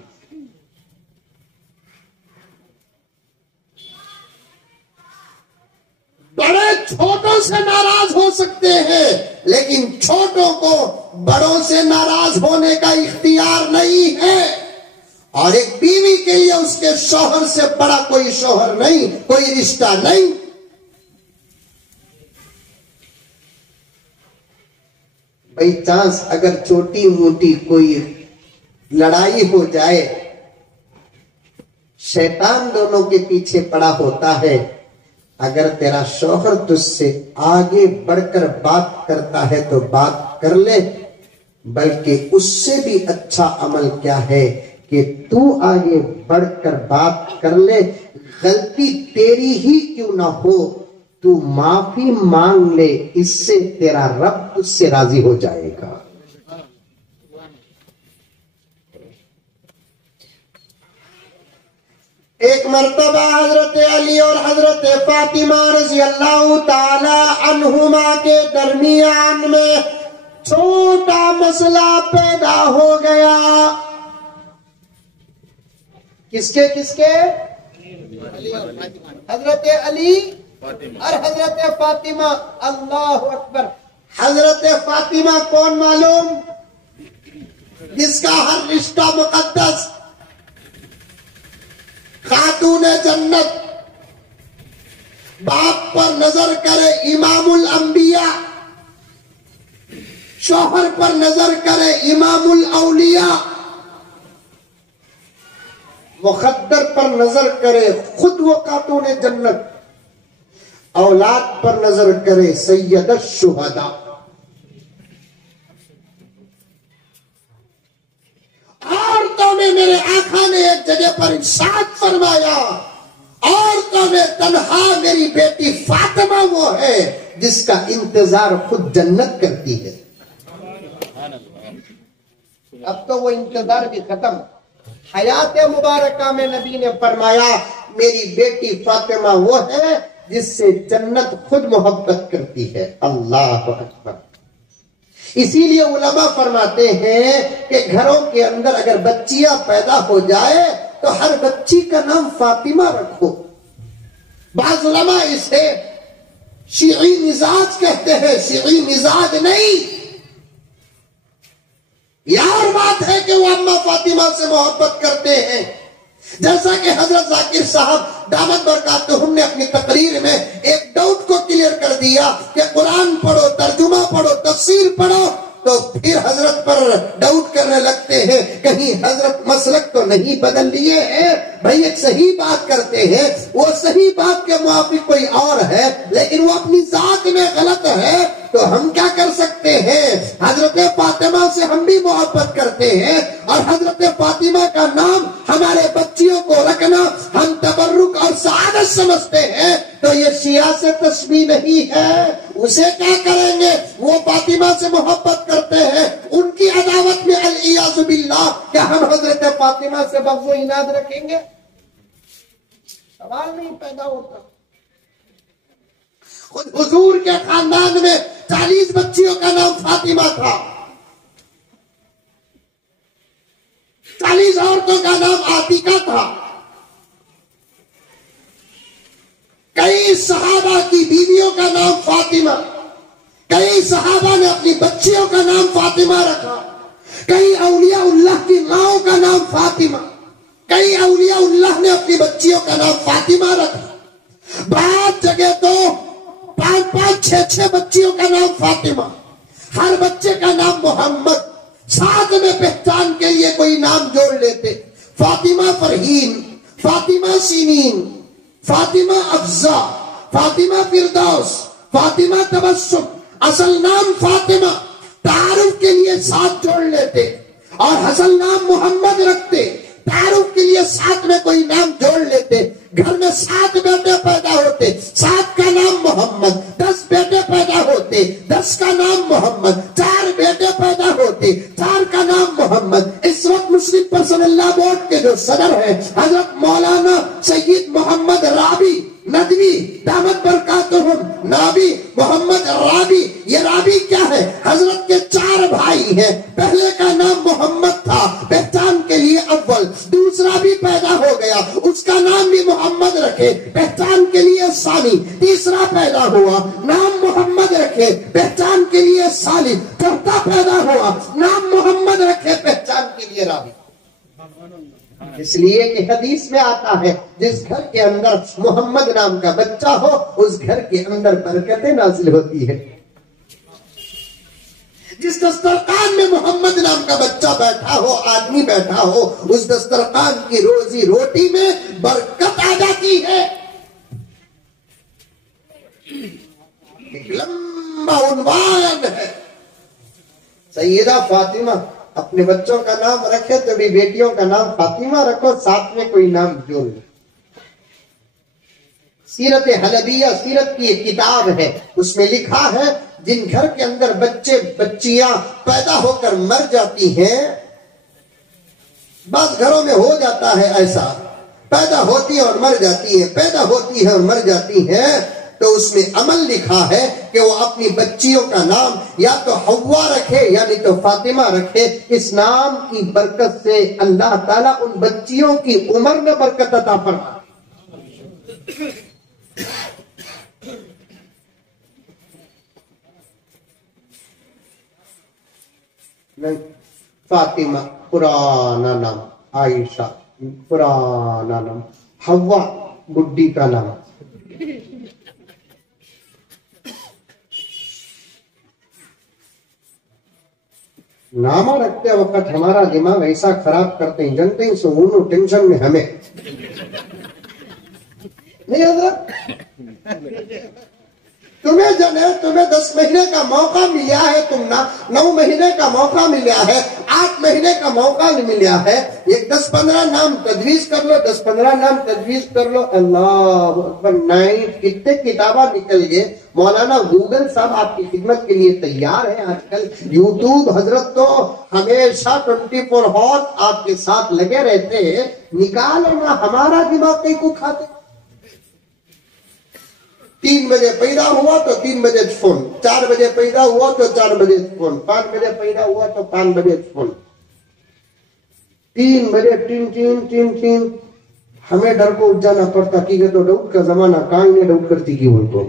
بڑے چھوٹوں سے ناراض ہو سکتے ہیں لیکن چھوٹوں کو بڑوں سے ناراض ہونے کا اختیار نہیں ہے، اور ایک بیوی کے لیے اس کے شوہر سے بڑا کوئی شوہر نہیں، کوئی رشتہ نہیں۔ بھائی چانس اگر چھوٹی موٹی کوئی لڑائی ہو جائے، شیطان دونوں کے پیچھے پڑا ہوتا ہے، اگر تیرا شوہر تجھ سے آگے بڑھ کر بات کرتا ہے تو بات کر لے، بلکہ اس سے بھی اچھا عمل کیا ہے کہ تو آگے بڑھ کر بات کر لے، غلطی تیری ہی کیوں نہ ہو تو معافی مانگ لے، اس سے تیرا رب تجھ سے راضی ہو جائے گا۔ ایک مرتبہ حضرت علی اور حضرت فاطمہ رضی اللہ تعالی عنہما کے درمیان میں چھوٹا مسئلہ پیدا ہو گیا۔ کس کے حضرت علی اور حضرت فاطمہ۔ اللہ اکبر۔ حضرت فاطمہ کون معلوم؟ جس کا ہر رشتہ مقدس، خاتون جنت، باپ پر نظر کرے امام الانبیاء، شوہر پر نظر کرے امام الاولیاء، مخدر پر نظر کرے خود وہ خاتون جنت، اولاد پر نظر کرے سید الشہداء۔ عورتوں میں میرے آقا نے ایک جگہ پر ارشاد فرمایا، عورتوں میں تنہا میری بیٹی فاطمہ وہ ہے جس کا انتظار خود جنت کرتی ہے۔ اب تو وہ انتظار بھی ختم۔ حیات مبارکہ میں نبی نے فرمایا میری بیٹی فاطمہ وہ ہے جس سے جنت خود محبت کرتی ہے۔ اللہ اکبر۔ اسی لیے علماء فرماتے ہیں کہ گھروں کے اندر اگر بچیاں پیدا ہو جائے تو ہر بچی کا نام فاطمہ رکھو۔ بعض علماء اسے شیعی مزاج کہتے ہیں، شیعی مزاج نہیں. یہ اور بات ہے کہ وہ اماں فاطمہ سے محبت کرتے ہیں. جیسا کہ حضرت ذاکر صاحب دامت برکاتہم نے اپنی تقریر میں ایک ڈاؤٹ کو کلیئر کر دیا کہ قرآن پڑھو، ترجمہ پڑھو، تفسیر پڑھو، تو پھر حضرت پر ڈاؤٹ کرنے لگتے ہیں کہیں حضرت مسلک تو نہیں بدل لیے ہیں. بھائی ایک صحیح بات کرتے ہیں، وہ صحیح بات کے موافق کوئی اور ہے لیکن وہ اپنی ذات میں غلط ہے، تو ہم کیا کر سکتے ہیں؟ حضرت فاطمہ سے ہم بھی محبت کرتے ہیں اور حضرت فاطمہ کا نام ہمارے بچیوں کو رکھنا ہم تبرک اور سعادت سمجھتے ہیں، تو یہ شیعہ سے تشبیہ نہیں ہے. اسے کیا کریں گے؟ وہ فاطمہ سے محبت کرتے ہیں، ان کی عداوت میں العیاذ باللہ کیا ہم حضرت فاطمہ سے بغض و عناد رکھیں گے؟ سوال نہیں پیدا ہوتا. خود حضور کے خاندان میں 40 بچیوں کا نام فاطمہ تھا، 40 عورتوں کا نام عاتقہ تھا. کئی صحابہ کی بیویوں کا نام فاطمہ، کئی صحابہ نے اپنی بچیوں کا نام فاطمہ رکھا، کئی اولیاء اللہ کی ماؤں کا نام فاطمہ، کئی اولیاء اللہ نے اپنی بچیوں کا نام فاطمہ رکھا. بعض جگہ تو 5-5 6-6 بچیوں کا نام فاطمہ، ہر بچے کا نام محمد، ساتھ میں پہچان کے لیے کوئی نام جوڑ لیتے. فاطمہ فرحین، فاطمہ سینین، فاطمہ افزا، فاطمہ فردوس، فاطمہ تبسم. اصل نام فاطمہ، تعارف کے لیے ساتھ جوڑ لیتے، اور اصل نام محمد رکھتے، تعارف کے لیے ساتھ میں کوئی نام جوڑ لیتے. گھر میں 7 بیٹے پیدا ہوتے، 7 کا نام محمد. 10 بیٹے پیدا ہوتے، 10 کا نام محمد. 4 بیٹے پیدا ہوتے، 4 کا نام محمد. اس وقت مسلم پرسنل لا بورڈ کے جو صدر ہیں حضرت مولانا سید محمد رابی ندوی دامت برکاتہم، نابی محمد رابی. یہ رابی کیا ہے؟ حضرت کے 4 بھائی ہیں، پہلے کا نام محمد تھا پہچان کے لیے اول، دوسرا بھی پیدا ہو گیا اس کا نام بھی محمد رکھے پہچان کے لیے ثانی، تیسرا پیدا ہوا نام محمد رکھے پہچان کے لیے ثالث، چوتھا پیدا ہوا نام محمد رکھے پہچان کے لیے رابی. اس لیے کہ حدیث میں آتا ہے جس گھر کے اندر محمد نام کا بچہ ہو اس گھر کے اندر برکتیں نازل ہوتی ہے. جس دسترخوان میں محمد نام کا بچہ بیٹھا ہو، آدمی بیٹھا ہو، اس دسترخوان کی روزی روٹی میں برکت آ جاتی ہے. ایک لمبا عنوان ہے. سیدہ فاطمہ، اپنے بچوں کا نام رکھے تو بھی بیٹیوں کا نام فاطمہ رکھو، ساتھ میں کوئی نام جوڑ لو. سیرت حلبیہ سیرت کی ایک کتاب ہے، اس میں لکھا ہے جن گھر کے اندر بچے بچیاں پیدا ہو کر مر جاتی ہیں، بعض گھروں میں ہو جاتا ہے ایسا، پیدا ہوتی ہے اور مر جاتی ہیں، پیدا ہوتی ہے اور مر جاتی ہیں، تو اس میں عمل لکھا ہے کہ وہ اپنی بچیوں کا نام یا تو حوا رکھے یعنی تو فاطمہ رکھے. اس نام کی برکت سے اللہ تعالیٰ ان بچیوں کی عمر میں برکت عطا فرمائے. فاطمہ پرانا نام، عائشہ پرانا نام، حوا بڈھی کا نام. نامہ رکھتے وقت ہمارا دماغ ایسا خراب کرتے ہیں، جانتے ہیں سنو ٹینشن میں ہمیں نہیں حضرت. تمہیں 10 مہینے کا موقع ملا ہے، تم 9 مہینے کا موقع ملا ہے، 8 مہینے کا موقع ملا ہے، ایک 10-15 نام تجویز کر لو، 10-15 نام تجویز کر لو. اللہ اکبر، کتنے کتابیں نکل گئے. مولانا گوگل صاحب آپ کی خدمت کے لیے تیار ہے. آج کل یوٹیوب حضرت تو ہمیشہ 24 ہاورز آپ کے ساتھ لگے رہتے ہیں. نکالو نا، ہمارا دماغ کئی کو کھاتے. 3 بجے پیدا ہوا تو 3 بجے فون، 4 بجے پیدا ہوا تو 4 بجے فون، 5 بجے پیدا ہوا تو 5 بجے فون، 3 بجے ٹین. ہمیں ڈر کو اٹھ جانا پڑتا کہ یہ تو ڈاؤٹ کا زمانہ، کہاں انہیں ڈاؤٹ کرتی کی ان کو.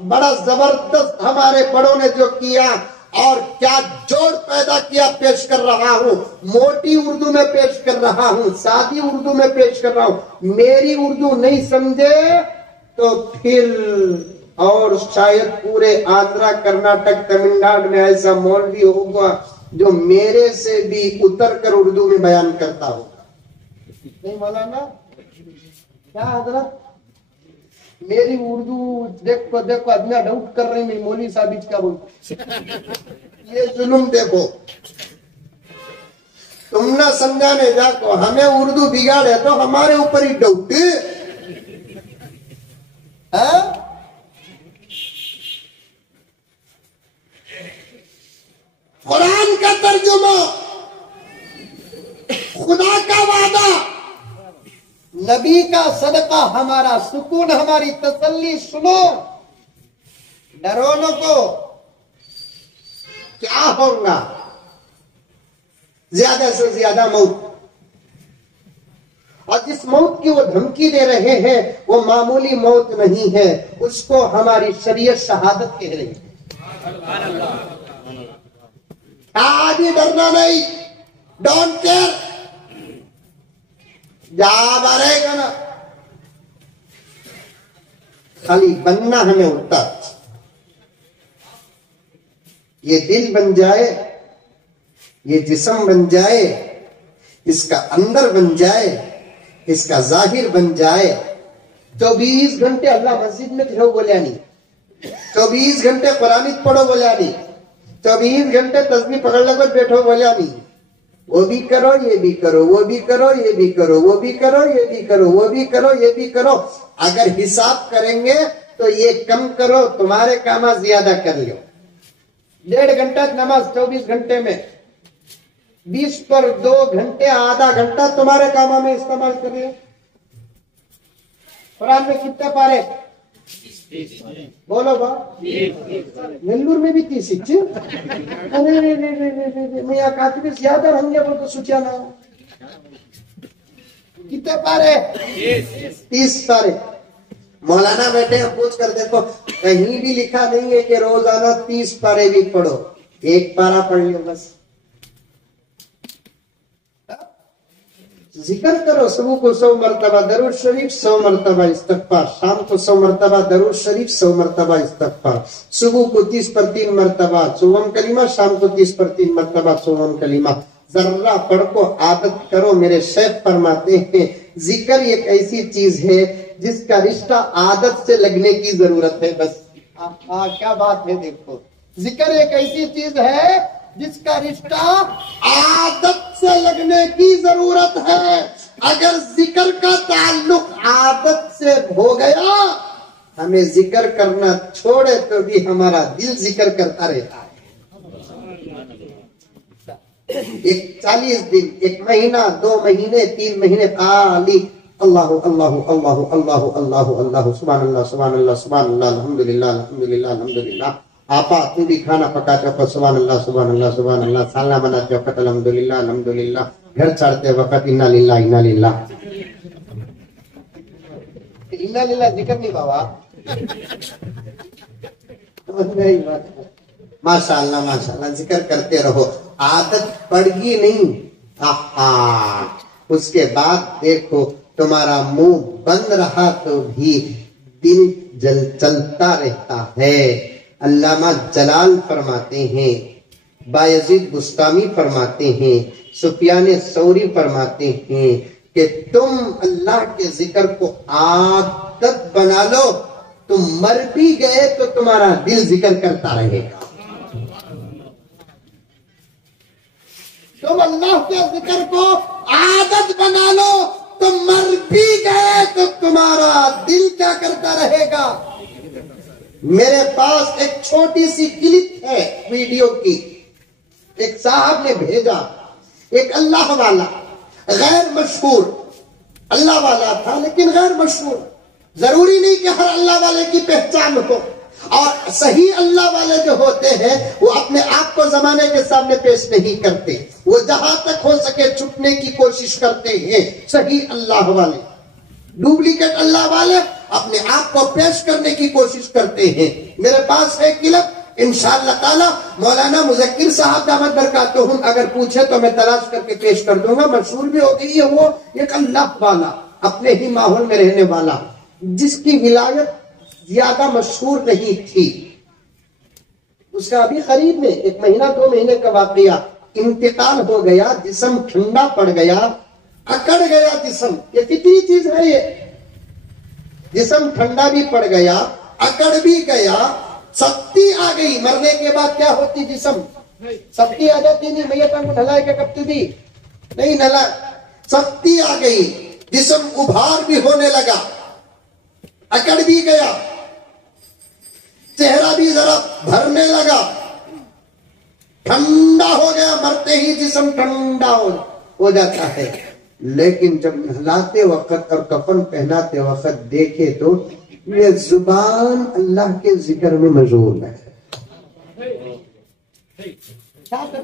بڑا زبردست ہمارے بڑوں نے جو کیا اور کیا جوڑ پیدا کیا پیش کر رہا ہوں. موٹی اردو میں پیش کر رہا ہوں, سادی اردو میں پیش کر رہا ہوں. میری اردو نہیں سمجھے تو پھر اور شاید پورے آندھرا کرناٹک تمل ناڈو میں ایسا مولوی ہوگا جو میرے سے بھی اتر کر اردو میں بیان کرتا ہوگا. نہیں مولانا کیا حضرت میری اردو دیکھو آدمی ڈاؤٹ کر رہے ہیں مولوی صاحب کیا بولتے. یہ ظلم دیکھو, تم نہ سمجھانے جا کو ہمیں اردو بگاڑے تو ہمارے اوپر ہی ڈاؤٹ. قرآن کا ترجمہ, خدا کا وعدہ, نبی کا صدقہ, ہمارا سکون, ہماری تسلی. سنو, ڈرو نہ کو کیا ہوگا, زیادہ سے زیادہ موت. اور جس موت کی وہ دھمکی دے رہے ہیں وہ معمولی موت نہیں ہے, اس کو ہماری شریعت شہادت کہہ رہی ہے. آج ڈرنا نہیں, ڈونٹ کیئر, جا رہے گا نا, خالی بننا ہمیں ہوتا. یہ دل بن جائے, یہ جسم بن جائے, اس کا اندر بن جائے, اس کا ظاہر بن جائے. 24 گھنٹے اللہ مسجد میں پھرو بولیا نہیں, 24 گھنٹے قرآن پڑھو بولیا نہیں, 24 گھنٹے تسبیح پکڑ لگو بیٹھو بولیا نہیں. وہ بھی کرو, یہ بھی کرو, وہ بھی کرو, یہ بھی کرو, وہ بھی کرو, یہ بھی کرو, وہ بھی کرو, یہ بھی کرو. اگر حساب کریں گے تو یہ کم کرو, تمہارے کام زیادہ کر لو. 1.5 گھنٹہ نماز 24 گھنٹے میں 20 پر 2 گھنٹے, آدھا گھنٹہ تمہارے کاموں میں استعمال کر لو. قرآن میں کتنے پارے بولو با, نلور میں بھی 30. میں یہاں کاتب زیادہ رہیں گے وہ تو سوچا نہ. کتنے پارے 30 پارے. مولانا بیٹھے ہیں, پوچھ کر دیکھو کہیں بھی لکھا نہیں ہے کہ روزانہ 30 پارے بھی پڑھو. 1 پارا پڑھ لو بس. ذکر کرو, صبح کو 100 مرتبہ درود شریف, 100 مرتبہ استغفار, شام کو 100 مرتبہ درود شریف, 100 مرتبہ استغفار, صبح کو 30 پر 3 مرتبہ سوم کلمہ, شام کو 30 پر 3 مرتبہ سوم کلمہ. ذرہ پڑھ کو عادت کرو. میرے شیخ فرماتے ہیں ذکر ایک ایسی چیز ہے جس کا رشتہ عادت سے لگنے کی ضرورت ہے. بس کیا بات ہے, دیکھو ذکر ایک ایسی چیز ہے جس کا رشتہ عادت سے لگنے کی ضرورت ہے. اگر ذکر کا تعلق عادت سے ہو گیا, ہمیں ذکر کرنا چھوڑے تو بھی ہمارا دل ذکر کرتا رہتا ہے. ایک 40 دن, 1 مہینہ, 2 مہینے, 3 مہینے خالی اللہ اللہ اللہ اللہ اللہ اللہ سبحان اللہ سبحان اللہ سبحان اللہ الحمدللہ الحمدللہ الحمدللہ. آپا تو بھی کھانا پکاتے وقت سبحان اللہ سبحان اللہ سبحان اللہ, سالنا بناتے وقت الحمدللہ الحمدللہ, گھر چھاڑتے وقت انا للہ انا للہ. انا للہ ذکر نہیں بابا. ماشاء اللہ ذکر کرتے رہو. عادت پڑ گئی نہیں, اس کے بعد دیکھو تمہارا منہ بند رہا تو بھی دل چلتا رہتا ہے. علامہ جلال فرماتے ہیں, بایزید بستامی فرماتے ہیں, سفیان ثوری فرماتے ہیں کہ تم اللہ کے ذکر کو عادت بنا لو, تم مر بھی گئے تو تمہارا دل ذکر کرتا رہے گا. تم اللہ کے ذکر کو عادت بنا لو, تم مر بھی گئے تو تمہارا دل کیا کرتا رہے گا. میرے پاس ایک چھوٹی سی کلپ ہے ویڈیو کی, ایک صاحب نے بھیجا. ایک اللہ والا, غیر مشہور اللہ والا تھا لیکن غیر مشہور. ضروری نہیں کہ ہر اللہ والے کی پہچان ہو, اور صحیح اللہ والے جو ہوتے ہیں وہ اپنے آپ کو زمانے کے سامنے پیش نہیں کرتے, وہ جہاں تک ہو سکے چھپنے کی کوشش کرتے ہیں. صحیح اللہ والے, ڈپلیکیٹ اللہ والے اپنے آپ کو پیش کرنے کی کوشش کرتے کرتے ہیں. میرے پاس ہے کلپ انشاءاللہ تعالی مولانا مذکر صاحب دامت برکاتہم اگر پوچھے تو میں تلاش کر کے پیش کر دوں گا. مشہور بھی ہو گئی ہے وہ ایک اللہ والا اپنے ہی ماحول میں رہنے والا جس کی ولایت زیادہ مشہور نہیں تھی. اس کا ابھی قریب میں 1 مہینہ 2 مہینے کا واقعہ انتقال ہو گیا. جسم ٹھنڈا پڑ گیا, اکڑ گیا جسم. یہ فطری چیز ہے. یہ جسم ٹھنڈا بھی پڑ گیا, اکڑ بھی گیا, سختی آ گئی. مرنے کے بعد کیا ہوتی جسم؟ سختی آ جاتی. نہیں میت کو نہلائے کے کب بھی نہیں نہلا. سختی آ گئی, جسم ابھار بھی ہونے لگا, اکڑ بھی گیا, چہرہ بھی ذرا بھرنے لگا, ٹھنڈا ہو گیا. مرتے ہی جسم ٹھنڈا ہو جاتا ہے. لیکن جب نہلاتے وقت اور کفن پہناتے وقت دیکھے تو یہ زبان اللہ کے ذکر میں مشغول ہے.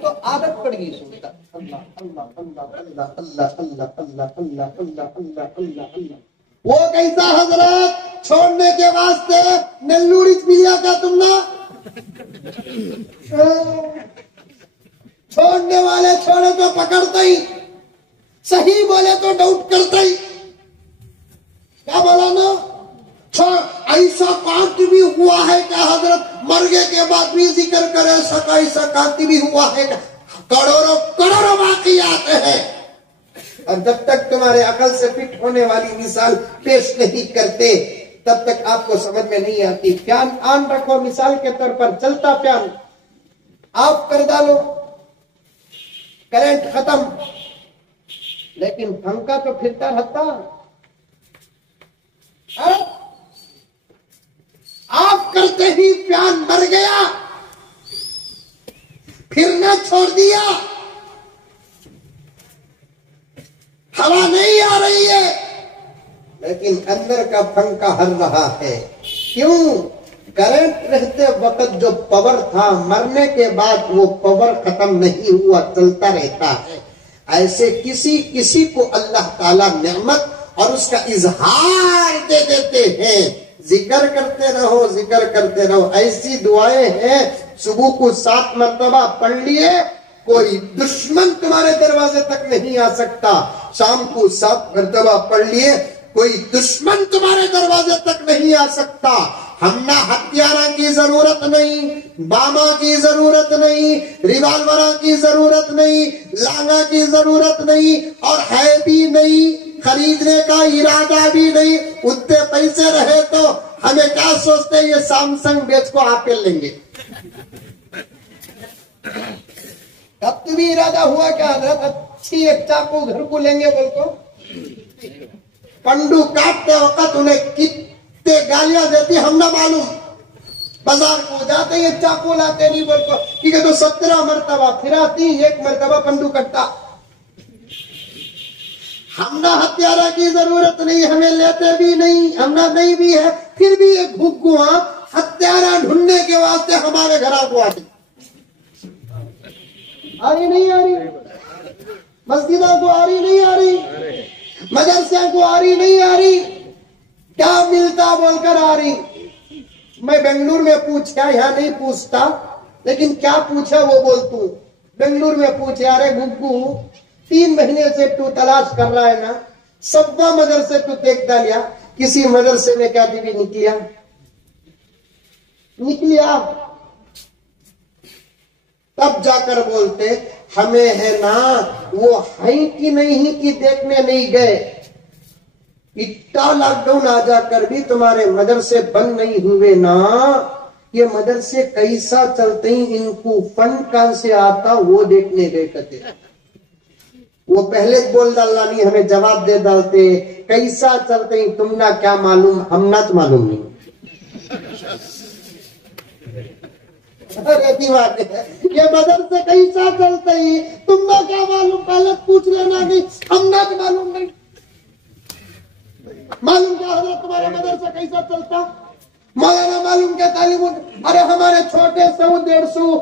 تو عادت پڑ گئی سنتا اللہ اللہ اللہ اللہ اللہ اللہ اللہ اللہ اللہ اللہ اللہ اللہ. وہ کیسا حضرت چھوڑنے کے واسطے نلوڑی ملیا کا تم نا چھوڑنے والے چھوڑے تو پکڑتے ہی, صحیح بولے تو ڈاؤٹ کرتے ہی. کیا بولا نا ایسا کانٹ بھی ہوا ہے کہ حضرت مرگے کے بعد بھی ذکر کرے سکا. ایسا کانٹ بھی ہوا ہے کہ کروڑوں واقعات ہیں. اور جب تک تمہارے عقل سے فٹ ہونے والی مثال پیش نہیں کرتے تب تک آپ کو سمجھ میں نہیں آتی. پیان آن رکھو مثال کے طور پر, چلتا پیان آپ کر ڈالو, کرنٹ ختم, لیکن پنکھا تو پھرتا رہتا. آپ کرتے ہی پیان مر گیا, پھرنا چھوڑ دیا, ہوا نہیں آ رہی ہے لیکن اندر کا پنکھا ہل رہا ہے. کیوں؟ کرنٹ رہتے وقت جو پاور تھا مرنے کے بعد وہ پاور ختم نہیں ہوا, چلتا رہتا ہے. ایسے کسی کو اللہ تعالی نعمت اور اس کا اظہار دے دیتے ہیں. ذکر کرتے رہو, ذکر کرتے رہو. ایسی دعائیں ہیں صبح کو 7 مرتبہ پڑھ لیے کوئی دشمن تمہارے دروازے تک نہیں آ سکتا. شام کو 7 مرتبہ پڑھ لیے کوئی دشمن تمہارے دروازے تک نہیں آ سکتا. ہم نہ ہتھیاروں کی ضرورت نہیں, باما کی ضرورت نہیں, ریوالوروں کی ضرورت نہیں, لانگا کی ضرورت نہیں, اور ہے بھی نہیں, خریدنے کا ارادہ بھی نہیں. اتنے پیسے رہے تو ہمیں کیا سوچتے یہ سامسنگ بیچ کو آپ لیں گے. اب تو بھی ارادہ ہوا کہ حضرت اچھی ایک چاقو گھر کو لیں گے بول کو. پنڈو کاٹتے وقت انہیں کتنے گالیاں دیتی ہم نہ معلوم. بازار کو جاتے یہ چاقو لاتے نہیں بول کو, کیونکہ تو 17 مرتبہ پھراتی 1 مرتبہ پنڈو کٹتا. ہم نہ ہتھیارہ کی ضرورت نہیں, ہمیں لیتے بھی نہیں, ہم نہ نہیں بھی ہے, پھر بھی ایک بھگواں ہتھیارہ ڈھونڈنے کے واسطے ہمارے گھر کو آتی. آ رہی نہیں آ رہی, مسجدوں کو آ رہی نہیں آ رہی, مدرسے کو آ رہی نہیں آ رہی, کیا ملتا بول کر آ رہی. میں بنگلور میں پوچھا, یہاں نہیں پوچھتا, لیکن کیا پوچھا وہ بولتوں. بنگلور میں پوچھا, ارے گگو 3 مہینے سے تو تلاش کر رہا ہے نا, سبا مدرسے تو دیکھ ڈالیا, کسی مدرسے میں کیا بھی نکلیا. تب جا کر بولتے ہمیں ہے نا وہ ہے کہ نہیں کہ دیکھنے نہیں گئے. اتنا لاک ڈاؤن آ جا کر بھی تمہارے مدرسے بند نہیں ہوئے نا. یہ مدرسے کیسا چلتے ہیں, ان کو فنڈ کہاں سے آتا وہ دیکھنے گئے کہتے. وہ پہلے بول ڈالنا نہیں, ہمیں جواب دے ڈالتے کیسا چلتے ہیں تم نہ کیا معلوم, ہم نہ تو معلوم نہیں. ارے دیوانے یہ مدرسے کیسا چلتے ہیں تم نہ کیا معلوم, پہلے پوچھ لینا نہیں, ہم نہ تو معلوم نہیں. معلوم کیا حضرت تمہارا مدرسہ کیسا چلتا, مولانا معلوم کیا تعلیم. ارے ہمارے چھوٹے 100-150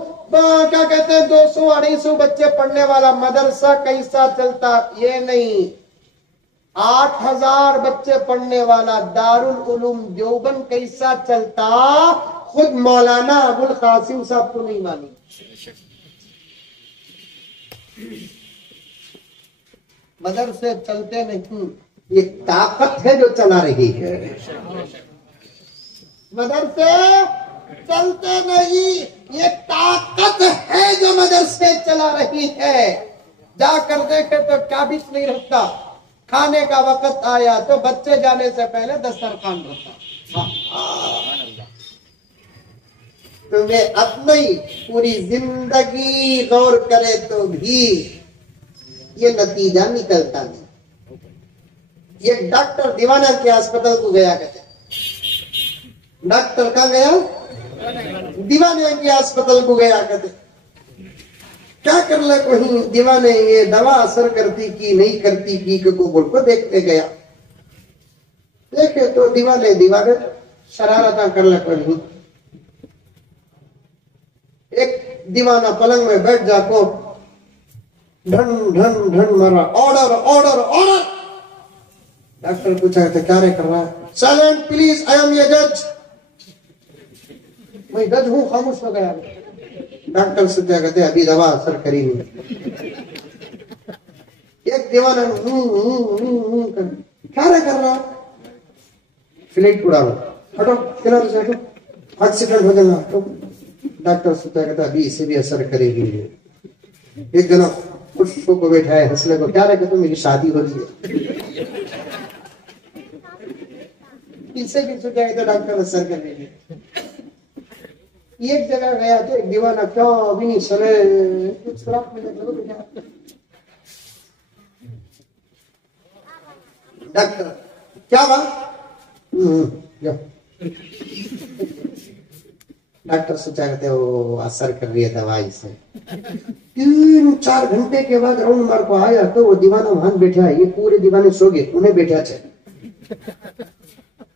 کیا کہتے ہیں 200-250 بچے پڑھنے والا مدرسہ کیسا چلتا, یہ نہیں. 8,000 بچے پڑھنے والا دارالعلوم دیوبند کیسا چلتا خود مولانا ابوالقاسم صاحب کو نہیں مانی. مدرسے چلتے نہیں، یہ طاقت ہے جو چلا رہی ہے. مدرسے چلتے نہیں، یہ طاقت ہے جو مدرسے چلا رہی ہے. جا کر دیکھے تو چابش نہیں رکھتا، کھانے کا وقت آیا تو بچے جانے سے پہلے دسترخوان رکھتا. تمہیں اپنی پوری زندگی غور کرے تو بھی یہ نتیجہ نکلتا نہیں. یہ ڈاکٹر دیوانہ کے ہسپتال کو گیا کہتے، ڈاکٹر کہاں گیا؟ دیوانے کے ہسپتال کو گیا کہتے. کیا کر لے کہیں دیوانے یہ دوا اثر کرتی کی نہیں کرتی کی کو بول کو دیکھتے گیا. دیکھے تو دیوانے شرارتاں کر لے کہیں. ایک دیوانہ پلنگ میں بیٹھ جا کو ڈھن ڈھن ڈھن مارا، آرڈر آرڈر آرڈر. ڈاکٹر پوچھا کہتے کیا رے کر رہا ہے؟ سائلنٹ پلیز، آئی ایم یہ جج. میں جج ہوں، خاموش ہو گیا. ڈاکٹر سے کیا کہتے ابھی دوا اثر کری نہیں. ایک دیوانہ کیا رے کر رہا؟ فلیٹ اڑا رہا، ہٹو کنارے سے ہٹو، ایکسیڈنٹ ہو جائے گا. ڈاکٹر سے کیا کہتا ابھی اسے بھی اثر کرے گی. ایک جنا خوش ہو کو بیٹھا ہے ہنسلے کو، کیا رہے کہ میری شادی ہو رہی ہے. اسے بھی سوچا ہے تو ڈاکٹر اثر کر لیجیے. ایک جگہ گیا تو ایک دیوانہ کیوں ابھی نہیں سنے کچھ سراپ میں لگو بیٹھا. ڈاکٹر کیا بات؟ ڈاکٹر سوچا کہتے وہ اثر کر رہی ہے دوائی سے. 3-4 گھنٹے کے بعد راؤنڈ مار کو آیا تو وہ دیوانہ وہاں بیٹھا ہے، یہ پورے دیوانے سو گئے، انہیں بیٹھا چاہے.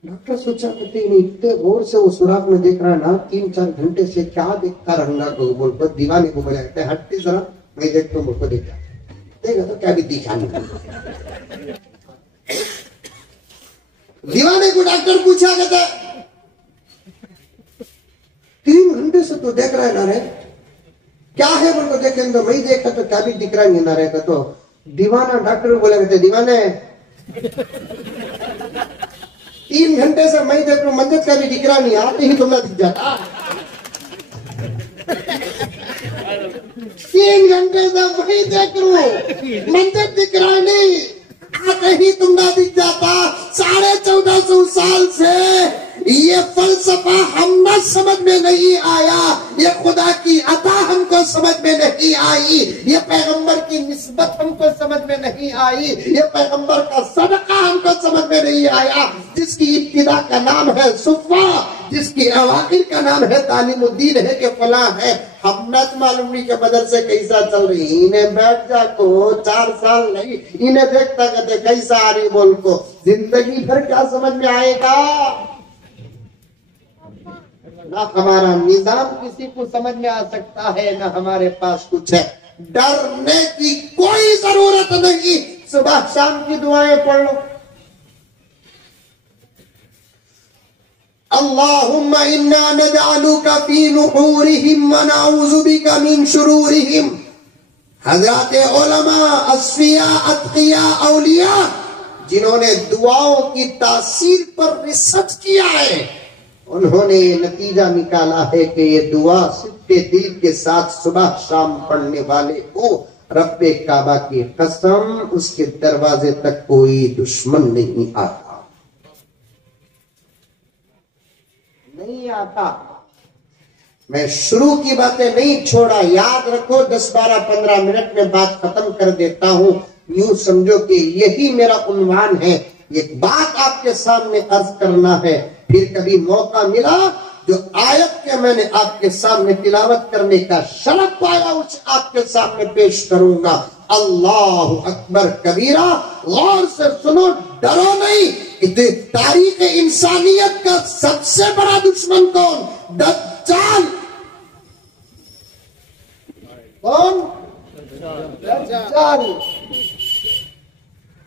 ڈاکٹر سوچا کہتے نہیں اتنے غور سے وہ سوراخ میں دیکھ رہا ہے نا، 3-4 گھنٹے سے کیا دیکھتا رہا کو بول کر دیوانے کو بولا کہتے ہٹتے ذرا میں دیکھتا ہوں. کو دیکھا دیکھا تو کیا بھی دکھا نہیں. دیوانے کو ڈاکٹر پوچھا کہتا 3 گھنٹے سے تو دیکھ رہا ہے نہ رہے کیا ہے بول کو دیکھیں تو میں دیکھا تو کیا بھی دکھ رہا نہیں نہ رہتا. تو دیوانہ ڈاکٹر کو بولا کہتے دیوانے 3 گھنٹے سے میں دیکھ رہا ہوں منجت کا بھی دکھ رہا نہیں، آتے ہی تمہیں دکھ جاتا. 3 گھنٹے سے میں دیکھ رہا ہوں منجت دکھ رہا نہیں، آتے ہی تمہیں دکھ جاتا. 1450 سال سے یہ فلسفہ ہم نہ سمجھ میں نہیں آیا، یہ خدا کی عطا ہم کو سمجھ میں نہیں آئی، یہ پیغمبر کی نسبت ہم کو سمجھ میں نہیں آئی، یہ پیغمبر کا صدقہ ہم کو سمجھ میں نہیں آیا، جس کی ابتدا کا نام ہے صفا، جس کی اواخر کا نام ہے تعلیم الدین ہے کہ فلاں ہے. ہم نہ معلوم نہیں کہ مدرسے کیسا چل رہی. انہیں بیٹھ جا کو 4 سال نہیں، انہیں دیکھتا کہتے کیسا آ رہی بول کو، زندگی بھر کیا سمجھ میں آئے گا. نہ ہمارا نظام کسی کو سمجھ میں آ سکتا ہے، نہ ہمارے پاس کچھ ہے. ڈرنے کی کوئی ضرورت نہیں. صبح شام کی دعائیں پڑھ لو. اللہم انا نجعلک فی نحورہم ونعوذ بک من شرورہم. حضرات علماء، اصفیاء، اتقیاء، اولیاء جنہوں نے دعاؤں کی تاثیر پر ریسرچ کیا ہے، انہوں نے نتیجہ نکالا ہے کہ یہ دعا صدق دل کے ساتھ صبح شام پڑھنے والے کو رب کعبہ کی قسم اس کے دروازے تک کوئی دشمن نہیں آتا. نہیں آتا. میں شروع کی باتیں نہیں چھوڑا، یاد رکھو. 10-12-15 منٹ میں بات ختم کر دیتا ہوں. یوں سمجھو کہ یہی میرا عنوان ہے. ایک بات آپ کے سامنے عرض کرنا ہے، پھر کبھی موقع ملا جو آیت کے میں نے آپ کے سامنے تلاوت کرنے کا شرف پایا اسے آپ کے سامنے پیش کروں گا. اللہ اکبر کبیرہ. غور سے سنو، ڈرو نہیں. تاریخ انسانیت کا سب سے بڑا دشمن کون؟ دجال. کون؟ دجال.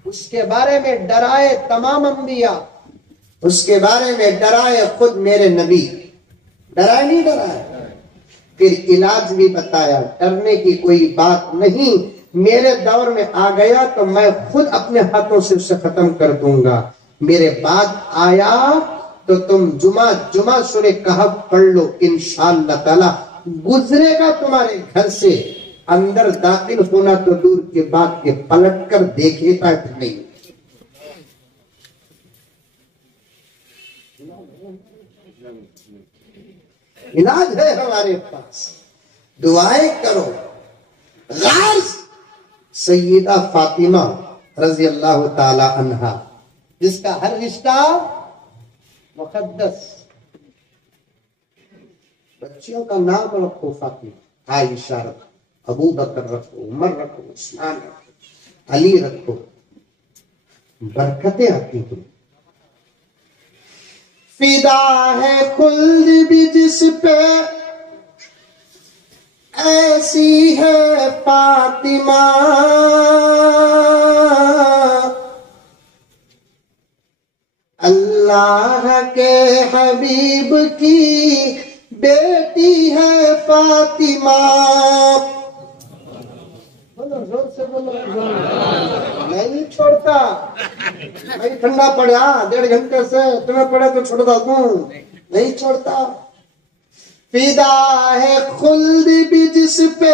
اس کے بارے میں ڈرائے تمام انبیاء، اس کے بارے میں ڈرائے خود میرے نبی، ڈرائے نہیں ڈرائے، پھر علاج بھی بتایا، ڈرنے کی کوئی بات نہیں، میرے دور میں آ گیا تو میں خود اپنے ہاتھوں سے اسے ختم کر دوں گا، میرے بعد آیا تو تم جمعہ سورہ کہف پڑھ لو، انشاءاللہ تعالی گزرے گا تمہارے گھر سے، اندر داخل ہونا تو دور کے بات کے پلٹ کر دیکھے تک نہیں۔ علاج ہے ہمارے پاس، دعائیں کرو۔ غار سیدہ فاطمہ رضی اللہ تعالی عنہا، جس کا ہر رشتہ مقدس، بچیوں کا نام رکھو فاطمہ، عائشہ رکھو، ابو بکر رکھو، عمر رکھو، عثمان رکھو، علی رکھو، برکتیں آتی ہیں۔ فدا ہے خلد بھی جس پہ ایسی ہے فاطمہ، اللہ کے حبیب کی بیٹی ہے فاطمہ۔ بولو زور سے بولو، نہیں چھوڑتا، نہیں ٹھنڈا پڑا 1.5 گھنٹے سے، تمہیں پڑے تو چھوڑتا دوں، نہیں چھوڑتا۔ فدا ہے خلد بھی جس پہ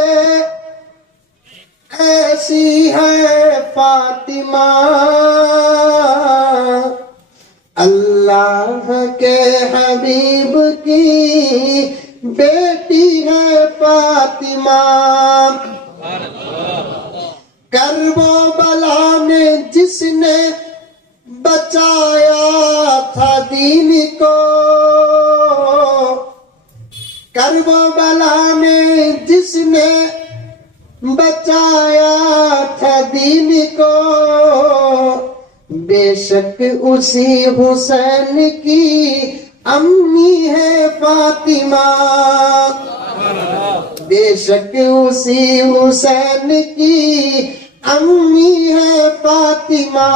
ایسی ہے فاطمہ، اللہ کے حبیب کی بیٹی ہے فاطمہ۔ کرب و بلا میں جس نے بچایا تھا دین کو، کرب و بلا میں جس نے بچایا تھا دین کو، بے شک اسی حسین کی امی ہے فاطمہ، بے شک اسی حسین کی امی ہے فاطمہ۔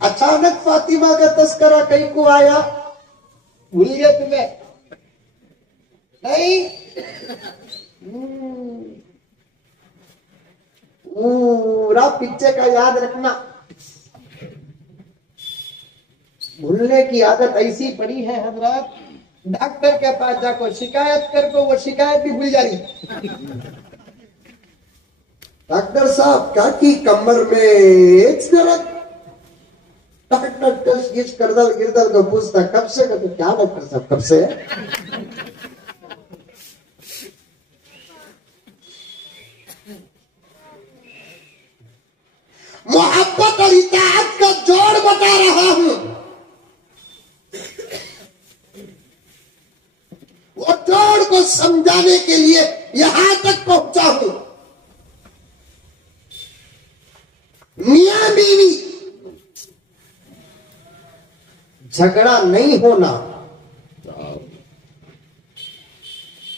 اچانک فاطمہ کا تذکرہ کہیں کو آیا، بھول گیا تمہیں؟ نہیں، پورا پیچھے کا یاد رکھنا۔ بھولنے کی عادت ایسی پڑی ہے حضرات، ڈاکٹر کے پاس جا کو شکایت کر کو وہ شکایت بھی بھول جاری۔ ڈاکٹر صاحب کیا کی کمر میں درد، ڈاکٹر ٹیسٹ گیچ کردل گردل کو پوچھتا کب سے، کہتے کیا ڈاکٹر صاحب کب سے؟ محبت اور اطاعت کا جوڑ بتا رہا ہوں، وہ جوڑ کو سمجھانے کے لیے یہاں تک پہنچا ہوں۔ میاں بیوی جھگڑا نہیں ہونا،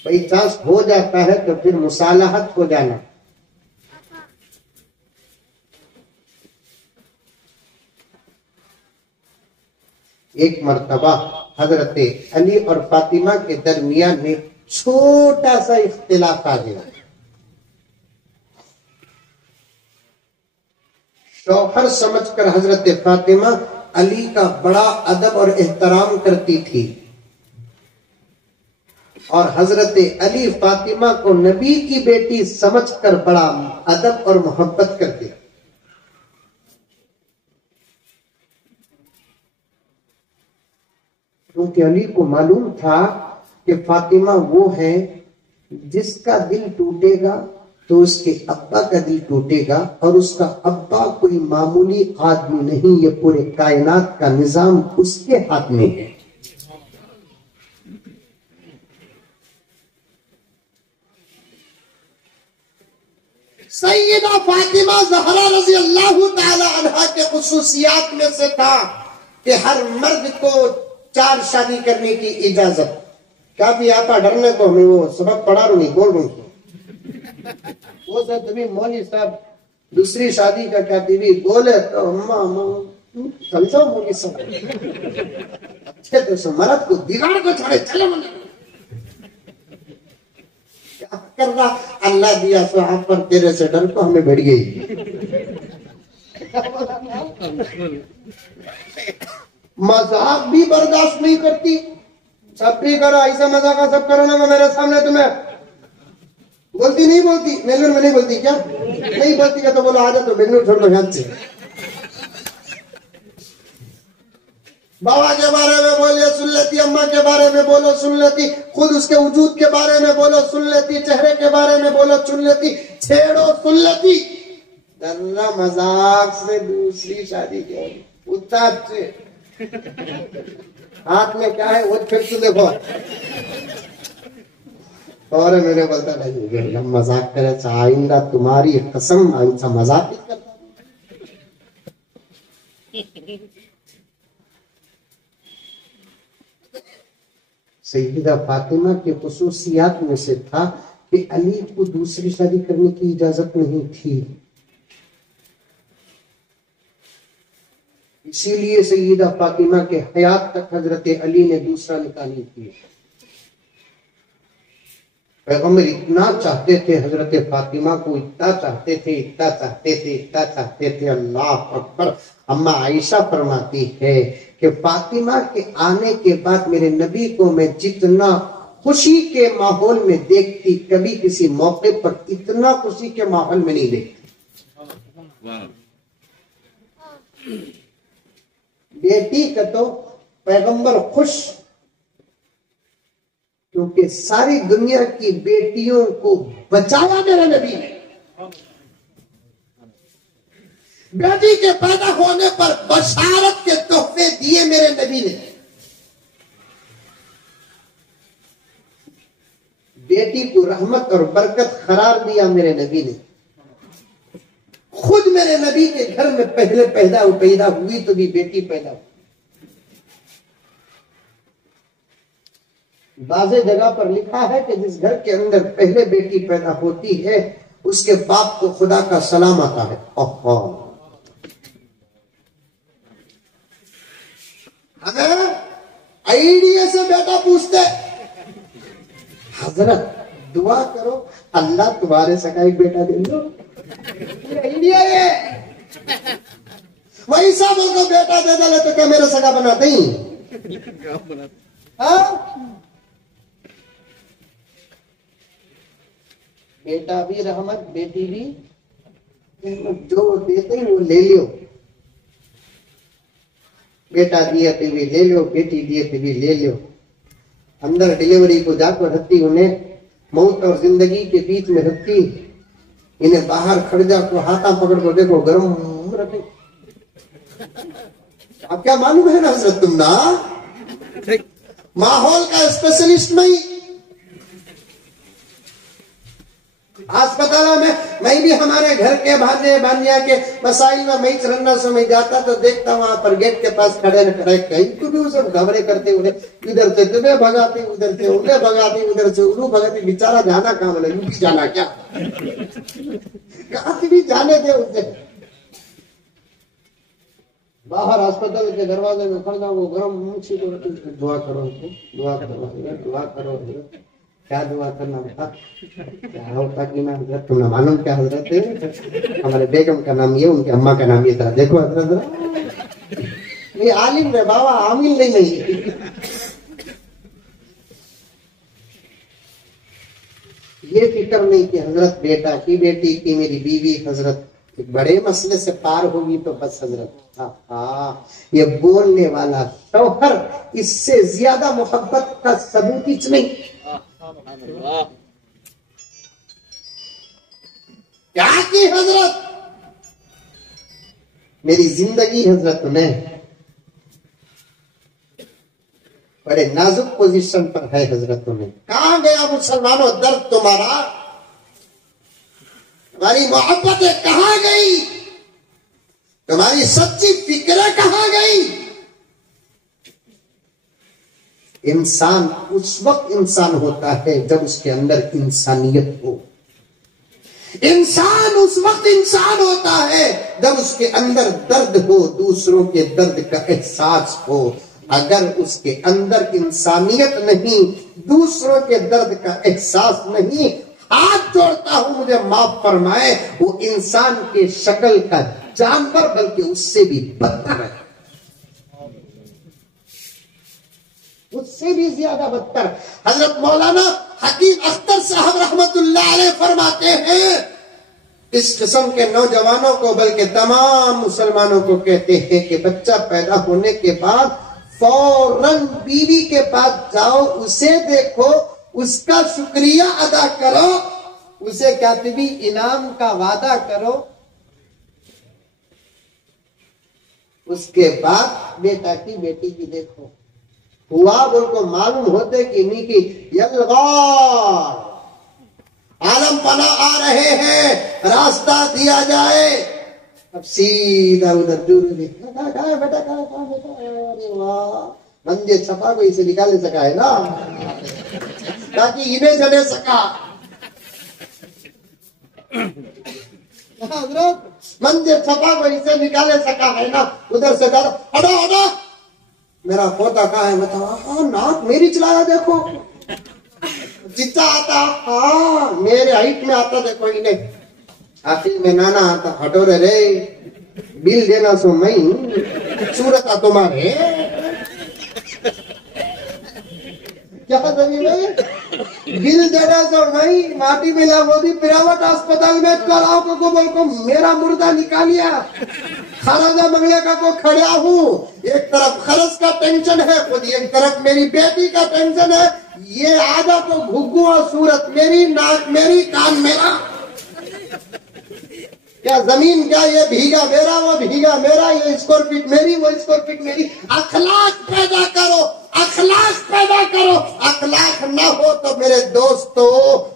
بائی چانس ہو جاتا ہے تو پھر مصالحت ہو جانا۔ ایک مرتبہ حضرت علی اور فاطمہ کے درمیان میں چھوٹا سا اختلاف آ گیا۔ شوہر سمجھ کر حضرت فاطمہ علی کا بڑا ادب اور احترام کرتی تھی، اور حضرت علی فاطمہ کو نبی کی بیٹی سمجھ کر بڑا ادب اور محبت کرتے۔ کیونکہ علی کو معلوم تھا کہ فاطمہ وہ ہے جس کا دل ٹوٹے گا تو اس کے ابا کا دل ٹوٹے گا، اور اس کا ابا کوئی معمولی آدمی نہیں، یہ پورے کائنات کا نظام اس کے ہاتھ میں ہے۔ سیدہ فاطمہ زہرا رضی اللہ تعالی عنہا کے خصوصیات میں سے تھا کہ ہر مرد کو 4 شادی کرنے کی اجازت۔ کافی آتا ڈرنے کو، میں وہ سبق پڑھا رہوں نہیں بول رہا ہوں، وہ سر تمہیں مولوی صاحب دوسری شادی کا کیا بیوی بولے تو چل جاؤ مولی سب اچھے تو سے مرد کو بگاڑ کو چھوڑے چلے من کیا کر رہا اللہ دیا سو آپ پر تیرے سے ڈر کو ہمیں بڑھ گئی مذاق بھی برداشت نہیں کرتی سب بھی کرو ایسا مذاق سب کرو نا میرے سامنے تمہیں بولتی نہیں بولتی بنگلور میں نہیں بولتی کیا نہیں بولتی کیا تو بولو آ جا تو بنگلور چھوڑ دو یہاں سے بابا کے بارے میں بولے سن لیتی اماں کے بارے میں بولو سن لیتی خود اس کے وجود کے بارے میں بولو سن لیتی چہرے کے بارے میں بولو سن لیتی چھیڑو سن لیتی ذرا مذاق سے دوسری شادی کی اتنا سے ہاتھ میں کیا ہے وہ پھر تو دیکھو اور میں نے بولتا نہیں ہم مذاق کرے آئندہ تمہاری قسم ایسا مذاق نہیں کرتا سیدہ فاطمہ کی خصوصیات میں سے تھا کہ علی کو دوسری شادی کرنے کی اجازت نہیں تھی اسی لیے سیدہ فاطمہ کے حیات تک حضرت علی نے دوسرا نکاح نہیں کیا پیغمبر اتنا چاہتے تھے حضرت فاطمہ کو اتنا چاہتے تھے اللہ اکبر اما عائشہ فرماتی ہے کہ فاطمہ کے آنے کے بعد میرے نبی کو میں جتنا خوشی کے ماحول میں دیکھتی کبھی کسی موقع پر اتنا خوشی کے ماحول میں نہیں دیکھتی بیٹی کا تو پیغمبر خوش کیونکہ ساری دنیا کی بیٹیوں کو بچایا میرے نبی نے بیٹی کے پیدا ہونے پر بشارت کے تحفے دیے میرے نبی نے بیٹی کو رحمت اور برکت قرار دیا میرے نبی نے خود میرے نبی کے گھر میں پہلے پیدا ہوئی تو بھی بیٹی پیدا ہوئی بعض جگہ پر لکھا ہے کہ جس گھر کے اندر پہلے بیٹی پیدا ہوتی ہے اس کے باپ کو خدا کا سلام آتا ہے ہمیں آئیڈیا سے بیٹا پوچھتے حضرت دعا کرو اللہ تمہارے سکا ایک بیٹا دے دو آئیڈیا ہے وہی سب کو بیٹا دے دے تو کیا میرا سکا بناتے ہی بیٹا بھی رحمت بیٹی بھی جو دیتے ہیں وہ لے لیو بیٹا دیے تو بھی لے لو بیٹی دیے تو بھی لے لو اندر ڈیلیوری کو جا کر رکھتی انہیں موت اور زندگی کے بیچ میں رکھتی انہیں باہر کھڑ جا کو ہاتھا پکڑ کو دیکھو گرم رکھے اب کیا معلوم ہے نا حضرت تم نا ماحول کا اسپیشلسٹ نہیں اسپتالوں میں بھی ہمارے گھر کے بھانجے بانجیا کے مسائل میں میں چرنا سے میں جاتا تو دیکھتا وہاں پر گیٹ کے پاس کھڑے نہ کھڑے کہیں تو بھی اسے گھبرے کرتے انہیں ادھر سے تمہیں بھگاتے ادھر سے انہیں بھگاتے ادھر سے انہوں بھگاتے بیچارہ جانا کہاں بولے یوں بھی جانا کیا کہاں بھی جانے دے اسے باہر اسپتال کے دروازے میں کھڑا وہ گرم منشی کو دعا کرو دعا کرو دعا کرو کیا دعا کرنا تھا کیا ہوتا کہ نا حضرت تم نے معلوم کیا حضرت ہے ہمارے بیگم کا نام یہ ان کے اماں کا نام یہ تھا دیکھو حضرت یہ عالم ہے بابا عامل نہیں یہ فکر نہیں کہ حضرت بیٹا کی بیٹی کی میری بیوی حضرت بڑے مسئلے سے پار ہوگی تو بس حضرت یہ بولنے والا شوہر اس سے زیادہ محبت کا ثبوت ہی نہیں کیا کی حضرت میری زندگی حضرت نے بڑے نازک پوزیشن پر ہے حضرت نے کہاں گیا مسلمانوں درد تمہارا تمہاری محبتیں کہاں گئی تمہاری سچی فکریں کہاں گئی انسان اس وقت انسان ہوتا ہے جب اس کے اندر انسانیت ہو انسان اس وقت انسان ہوتا ہے جب اس کے اندر درد ہو، دوسروں کے درد کا احساس ہو۔ اگر اس کے اندر انسانیت نہیں، دوسروں کے درد کا احساس نہیں، ہاتھ جوڑتا ہوں مجھے معاف فرمائے، وہ انسان کے شکل کا جانور بلکہ اس سے بھی بدتر ہے، اس سے بھی زیادہ بدتر۔ حضرت مولانا حکیم اختر صاحب رحمت اللہ علیہ فرماتے ہیں، اس قسم کے نوجوانوں کو بلکہ تمام مسلمانوں کو کہتے ہیں کہ بچہ پیدا ہونے کے بعد فوراً بیوی کے پاس جاؤ، اسے دیکھو، اس کا شکریہ ادا کرو، اسے کاتبی انعام کا وعدہ کرو، اس کے بعد بیٹا کی بیٹی کی دیکھو۔ ہوا ان کو معلوم ہوتے کہ نہیں کہ یلغار عالم پناہ آ رہے ہیں، راستہ دیا جائے۔ اب سیدھا ادھر دور دیکھا، کہاں بیٹا، کہاں بیٹا، ارے واہ، منجے چھپا کو اسے نکال نہیں سکا ہے نا، تاکہ انہیں جنے سکا۔ حضرت منجے چھپا کو اسے نکالے سکا ہے نا، ادھر سے ڈر، ہٹو ہٹو، میرا پوتا کہاں ہے؟ بتاؤ، ہاں ناک میری چلایا دیکھو، چچا آتا، ہاں میرے ہائٹ میں آتا دیکھو انہیں، آخر میں نانا آتا، ہٹو رے بل دینا سو میں صورت آ تمہارے کیا زمین ہے، بل دینا سو میں ماٹی ملا، وہ بھی پرائیویٹ اسپتال میں کراؤ کو بول کو میرا مردہ نکالیا، خراجہ منگلے کا کو کھڑیا ہوں، ایک طرف خرچ کا ٹینشن ہے، خود ایک طرف میری بیٹی کا ٹینشن ہے، یہ آدھا تو گھگوا صورت میری، ناک میری، کان میرا، کیا زمین، کیا یہ بھیگا میرا، وہ بھیگا میرا، یہ اسکوائر فٹ میری، وہ اسکوائر فٹ میری۔ اخلاق پیدا کرو، اخلاق پیدا کرو، اخلاق نہ ہو تو میرے دوستو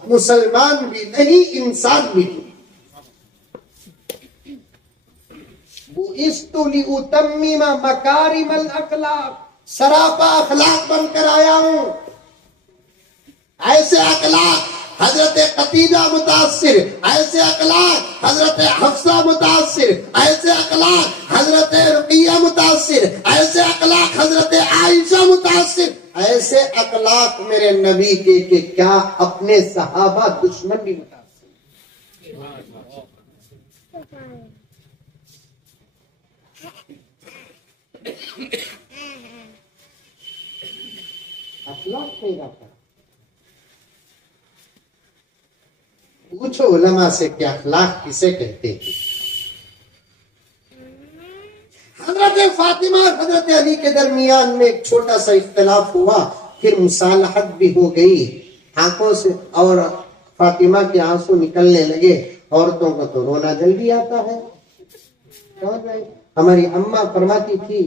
مسلمان بھی نہیں، انسان بھی نہیں۔ بُعِثْتُ لِأُتَمِّمَ مَكَارِمَ الْأَخْلَاقِ، سراپا اخلاق بن کر آیا ہوں۔ ایسے اخلاق حضرت خدیجہ متاثر، ایسے اخلاق حضرت حفصہ متاثر، ایسے اخلاق حضرت رقیہ متاثر، ایسے اخلاق حضرت عائشہ متاثر، ایسے اخلاق میرے نبی کے کہ کیا اپنے صحابہ دشمن بھی متاثر۔ اخلاق پیدا کر، پوچھو علماء سے کہ اخلاق کسے کہتے ہیں۔ حضرت فاطمہ اور حضرت علی کے درمیان میں ایک چھوٹا سا اختلاف ہوا، پھر مصالحت بھی ہو گئی، آنکھوں سے اور فاطمہ کے آنسو نکلنے لگے۔ عورتوں کو تو رونا جلدی آتا ہے، ہماری اماں فرماتی تھی،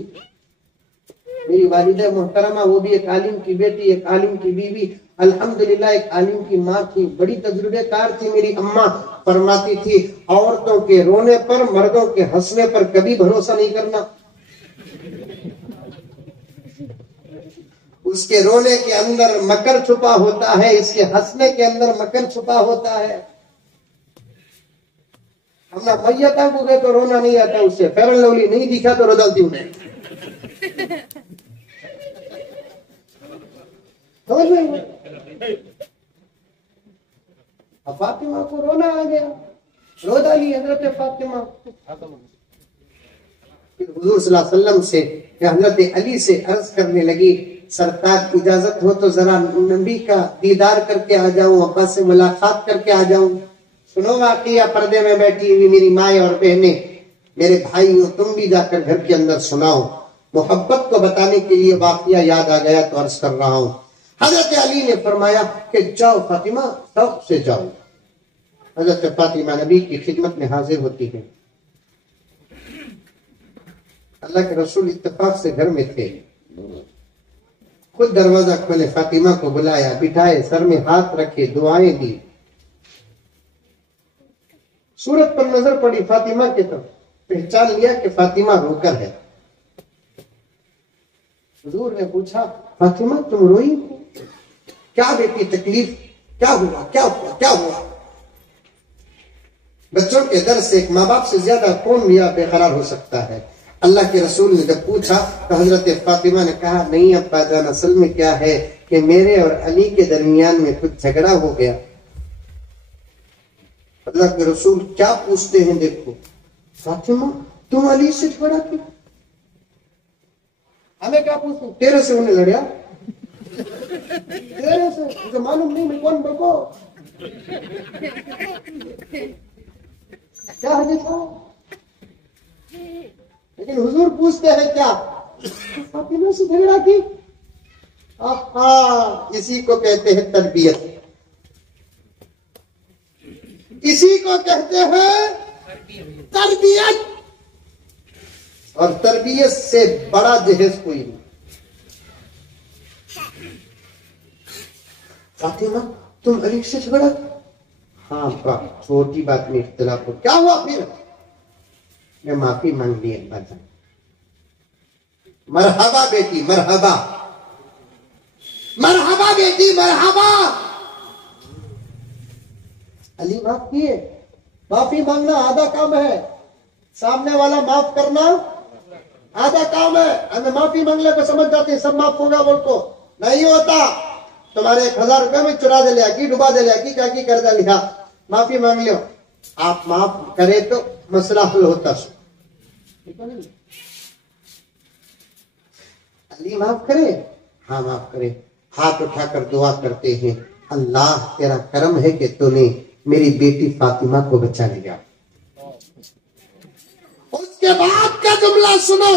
میری والدہ محترمہ، وہ بھی ایک عالم کی بیٹی، ایک عالم کی بیوی، الحمدللہ ایک عالم کی ماں تھی، بڑی تجربے کار تھی میری اماں، فرماتی تھی عورتوں کے رونے پر، مردوں کے ہنسنے پر کبھی بھروسہ نہیں کرنا۔ اس کے رونے کے اندر مکر چھپا ہوتا ہے، اس کے ہنسنے کے اندر مکر چھپا ہوتا ہے۔ ہم نہ میتاں کو گئے تو رونا نہیں آتا، اس سے فیئر اینڈ لولی نہیں دکھا تو رو ڈالتی ہوں میں۔ فاطمہ کو رونا آ گیا، رو ڈالی حضرت فاطمہ۔ حضور صلی اللہ علیہ وسلم سے حضرت علی سے عرض کرنے لگی، سرکار اجازت ہو تو ذرا نبی کا دیدار کر کے آ جاؤں، ابا سے ملاقات کر کے آ جاؤں۔ سنو واقعہ، پردے میں بیٹھی ہوئی میری مائیں اور بہنیں، میرے بھائیوں، تم بھی جا کر گھر کے اندر سناؤ۔ محبت کو بتانے کے لیے واقعہ یاد آ گیا تو عرض کر رہا ہوں۔ حضرت علی نے فرمایا کہ جاؤ فاطمہ، شوق سے جاؤ۔ حضرت فاطمہ نبی کی خدمت میں حاضر ہوتی ہیں۔ اللہ کے رسول اتفاق سے گھر میں تھے، خود دروازہ کھولے، فاطمہ کو بلایا، بٹھائے، سر میں ہاتھ رکھے، دعائیں دی۔ صورت پر نظر پڑی فاطمہ کی طرف، پہچان لیا کہ فاطمہ رو کر ہے۔ حضور نے پوچھا، فاطمہ تم روئی؟ کیا بیٹی تکلیف، کیا ہوا، کیا ہوا، کیا ہوا؟ بچوں کے در سے ایک ماں باپ سے زیادہ کون یا بے قرار ہو سکتا ہے؟ اللہ کے رسول نے جب پوچھا تو حضرت فاطمہ نے کہا نہیں ابا جان، اصل میں کیا ہے کہ میرے اور علی کے درمیان میں کچھ جھگڑا ہو گیا۔ اللہ کے رسول کیا پوچھتے ہیں؟ دیکھو فاطمہ تم علی سے جھگڑا کیوں؟ ہمیں کیا پوچھتے؟ تیرے سے انہیں لڑیا، تیرے سے مجھے معلوم نہیں میں کون بکو کیا حدیث ہے؟ لیکن حضور پوچھتے ہیں کیا فاطمہ سے جھگڑا کی؟ ہاں، اسی کو کہتے ہیں تربیت، اسی کو کہتے ہیں تربیت، اور تربیت سے بڑا جہیز کوئی نہیں۔ فاطمہ تم علی سے جھگڑا؟ ہاں چھوٹی بات میں اختلاف ہو، کیا ہوا پھر؟ میں معافی مانگ لی ابا جان۔ مرحبا بیٹی مرحبا، مرحبا بیٹی مرحبا۔ علی معاف کیے؟ معافی مانگنا آدھا کام ہے، سامنے والا معاف کرنا آدھا کام ہے۔ ہمیں معافی مانگنے کو سمجھ جاتے ہیں سب معاف ہوگا، بول کو نہیں ہوتا۔ تمہارے 1000 روپے میں چرا دے لیا کی، ڈبا دے لیا کی، کیا کی کر دے لیا، معافی مانگ لو۔ آپ معاف کرے تو مسئلہ حل ہوتا سو۔ علی معاف کرے؟ ہاں معاف کرے۔ ہاتھ اٹھا کر دعا کرتے ہیں، اللہ تیرا کرم ہے کہ تو نے میری بیٹی فاطمہ کو بچا لیا۔ اس کے بعد کا جملہ سنو،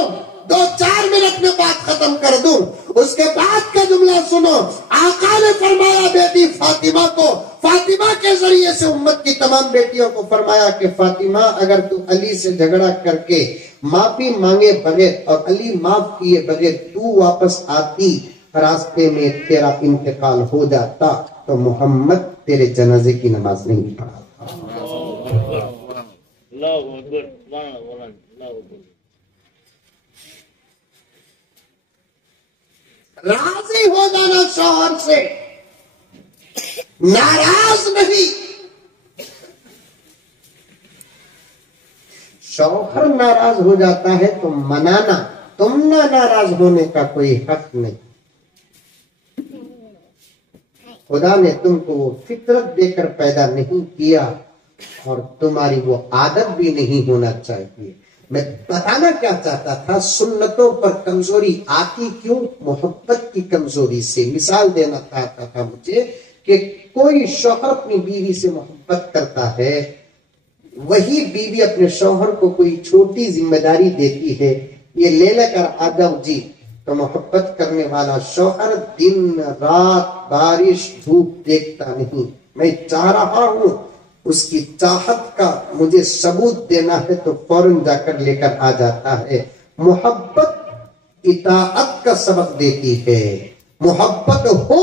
2-4 منٹ میں بات ختم کر دوں۔ اس کے بعد کا جملہ سنو، آقا نے فرمایا بیٹی فاطمہ کو، فاطمہ کے ذریعے سے امت کی تمام بیٹیوں کو فرمایا کہ فاطمہ اگر تو علی سے جھگڑا کر کے معافی مانگے بغیر اور علی معاف کیے بغیر تو واپس آتی، راستے میں تیرا انتقال ہو جاتا تو محمد تیرے جنازے کی نماز نہیں پڑھاتا۔ راضی ہو جانا شوہر سے، ناراض نہیں۔ شوہر ناراض ہو جاتا ہے تو منانا، تم نہ ناراض ہونے کا کوئی حق نہیں۔ خدا نے تم کو وہ فطرت دے کر پیدا نہیں کیا اور تمہاری وہ عادت بھی نہیں ہونا چاہیے۔ میں بتانا کیا چاہتا تھا، سنتوں پر کمزوری آتی کیوں؟ محبت کی کمزوری سے۔ مثال دینا چاہتا تھا مجھے کہ کوئی شوہر اپنی بیوی سے محبت کرتا ہے، وہی بیوی اپنے شوہر کو کوئی چھوٹی ذمہ داری دیتی ہے، یہ لے لے کر آ جاؤ جی، تو محبت کرنے والا شوہر دن رات بارش دھوپ دیکھتا نہیں، میں چاہ رہا ہوں، اس کی چاہت کا مجھے ثبوت دینا ہے تو فوراً جا کر لے کر آ جاتا ہے۔ محبت اطاعت کا سبق دیتی ہے، محبت ہو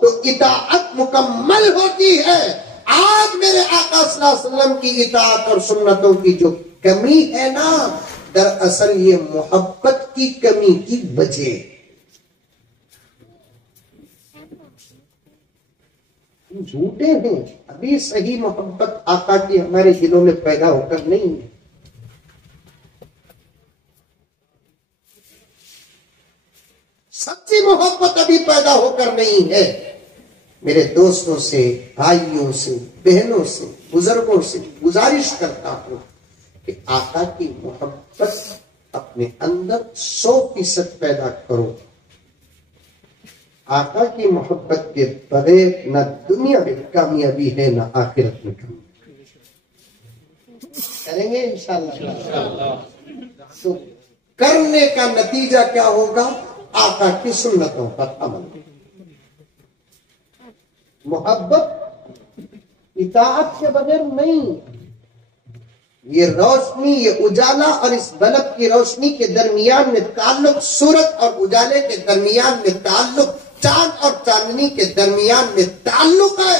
تو اطاعت مکمل ہوتی ہے۔ آج میرے آقا صلی اللہ علیہ وسلم کی اطاعت اور سنتوں کی جو کمی ہے نا، دراصل یہ محبت کی کمی کی وجہ۔ جھوٹے ہیں، ابھی صحیح محبت آقا کی ہمارے دلوں میں پیدا ہو کر نہیں ہے۔ سچی محبت ابھی پیدا ہو کر نہیں ہے۔ میرے دوستوں سے، بھائیوں سے، بہنوں سے، بزرگوں سے گزارش کرتا ہوں کہ آقا کی محبت اپنے اندر 100% پیدا کرو۔ آقا کی محبت کے بغیر نہ دنیا میں کامیابی ہے نہ آخرت میں کامیابی۔ کریں گے انشاءاللہ۔ تو کرنے کا نتیجہ کیا ہوگا؟ آقا کی سنتوں پر عمل۔ محبت اطاعت کے بغیر نہیں۔ یہ روشنی، یہ اجالا اور اس بلب کی روشنی کے درمیان میں تعلق، سورج اور اجالے کے درمیان میں تعلق، چاند اور چاندنی کے درمیان میں تعلق ہے،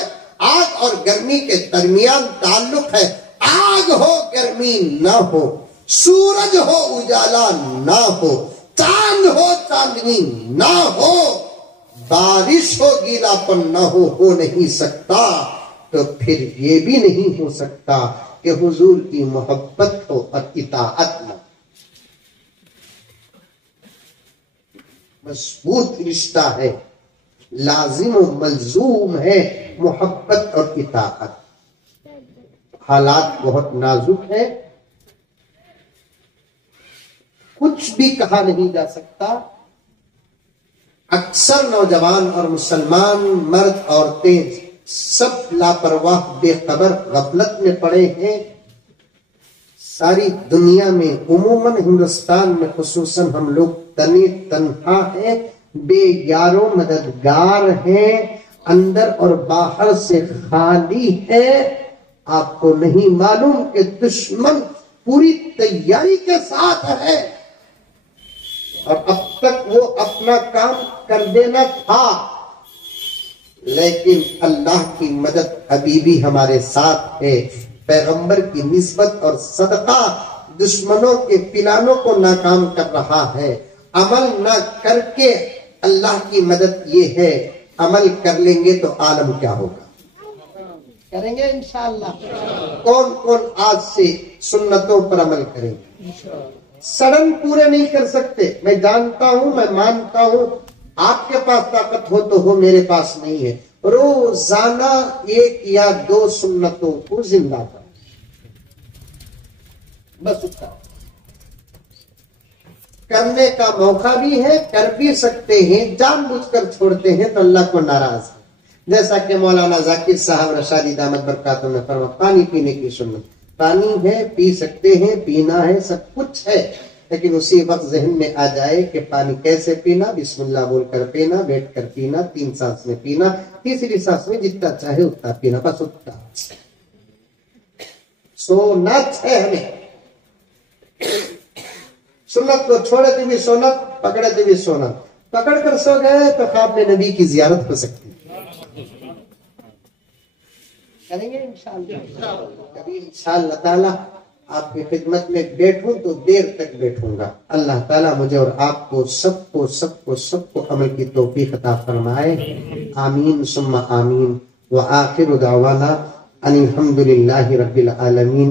آگ اور گرمی کے درمیان تعلق ہے۔ آگ ہو گرمی نہ ہو، سورج ہو اجالا نہ ہو، چاند ہو چاندنی نہ ہو، بارش ہو گیلا پن نہ ہو نہیں سکتا۔ تو پھر یہ بھی نہیں ہو سکتا کہ حضور کی محبت ہو اور اطاعت نہ. مضبوط رشتہ ہے، لازم و ملزوم ہے محبت اور اطاعت. حالات بہت نازک ہے، کچھ بھی کہا نہیں جا سکتا. اکثر نوجوان اور مسلمان مرد عورتیں سب لاپرواہ، بے خبر، غفلت میں پڑے ہیں. ساری دنیا میں عموماً ہندوستان میں خصوصاً ہم لوگ تنی تنہا ہیں، بے یار و مددگار ہیں، اندر اور باہر سے خالی ہے. آپ کو نہیں معلوم کہ دشمن پوری تیاری کے ساتھ ہے اور اب تک وہ اپنا کام کر دینا تھا، لیکن اللہ کی مدد ابھی بھی ہمارے ساتھ ہے. پیغمبر کی نسبت اور صدقہ دشمنوں کے پلانوں کو ناکام کر رہا ہے. عمل نہ کر کے اللہ کی مدد یہ ہے، عمل کر لیں گے تو عالم کیا ہوگا. کریں گے انشاءاللہ. کون کون آج سے سنتوں پر عمل کریں گے؟ سڑن پورے نہیں کر سکتے، میں جانتا ہوں، میں مانتا ہوں. آپ کے پاس طاقت ہو تو ہو، میرے پاس نہیں ہے. روزانہ 1 یا 2 سنتوں کو زندہ کرو، بس اتنا کرنے کا موقع بھی ہے، کر بھی سکتے ہیں. جان بوجھ کر چھوڑتے ہیں تو اللہ کو ناراض ہے. جیسا کہ مولانا ذاکر صاحب رشادی دامت برکاتہ نے فرمایا، پانی پینے کی سنت. پانی ہے، پی سکتے ہیں، پینا ہے، سب کچھ ہے، لیکن اسی وقت ذہن میں آ جائے کہ پانی کیسے پینا. بسم اللہ بول کر پینا، بیٹھ کر پینا، 3 سانس میں پینا، تیسری سانس میں جتنا چاہے اتنا پینا، بس اتنا. سونا ہے ہمیں. سنت کو چھوڑے تو بھی سنت، پکڑے تو بھی سنت. پکڑ کر سو گئے تو خواب میں نبی کی زیارت ہو سکتی ہے. کریں گے انشاءاللہ. کبھی انشاءاللہ تعالی آپ کی خدمت میں بیٹھوں تو دیر تک بیٹھوں گا. اللہ تعالیٰ مجھے اور آپ کو سب کو عمل کی توفیق عطا فرمائے. آمین ثم آمین. وآخر دعوانا ان الحمد للہ رب العالمین.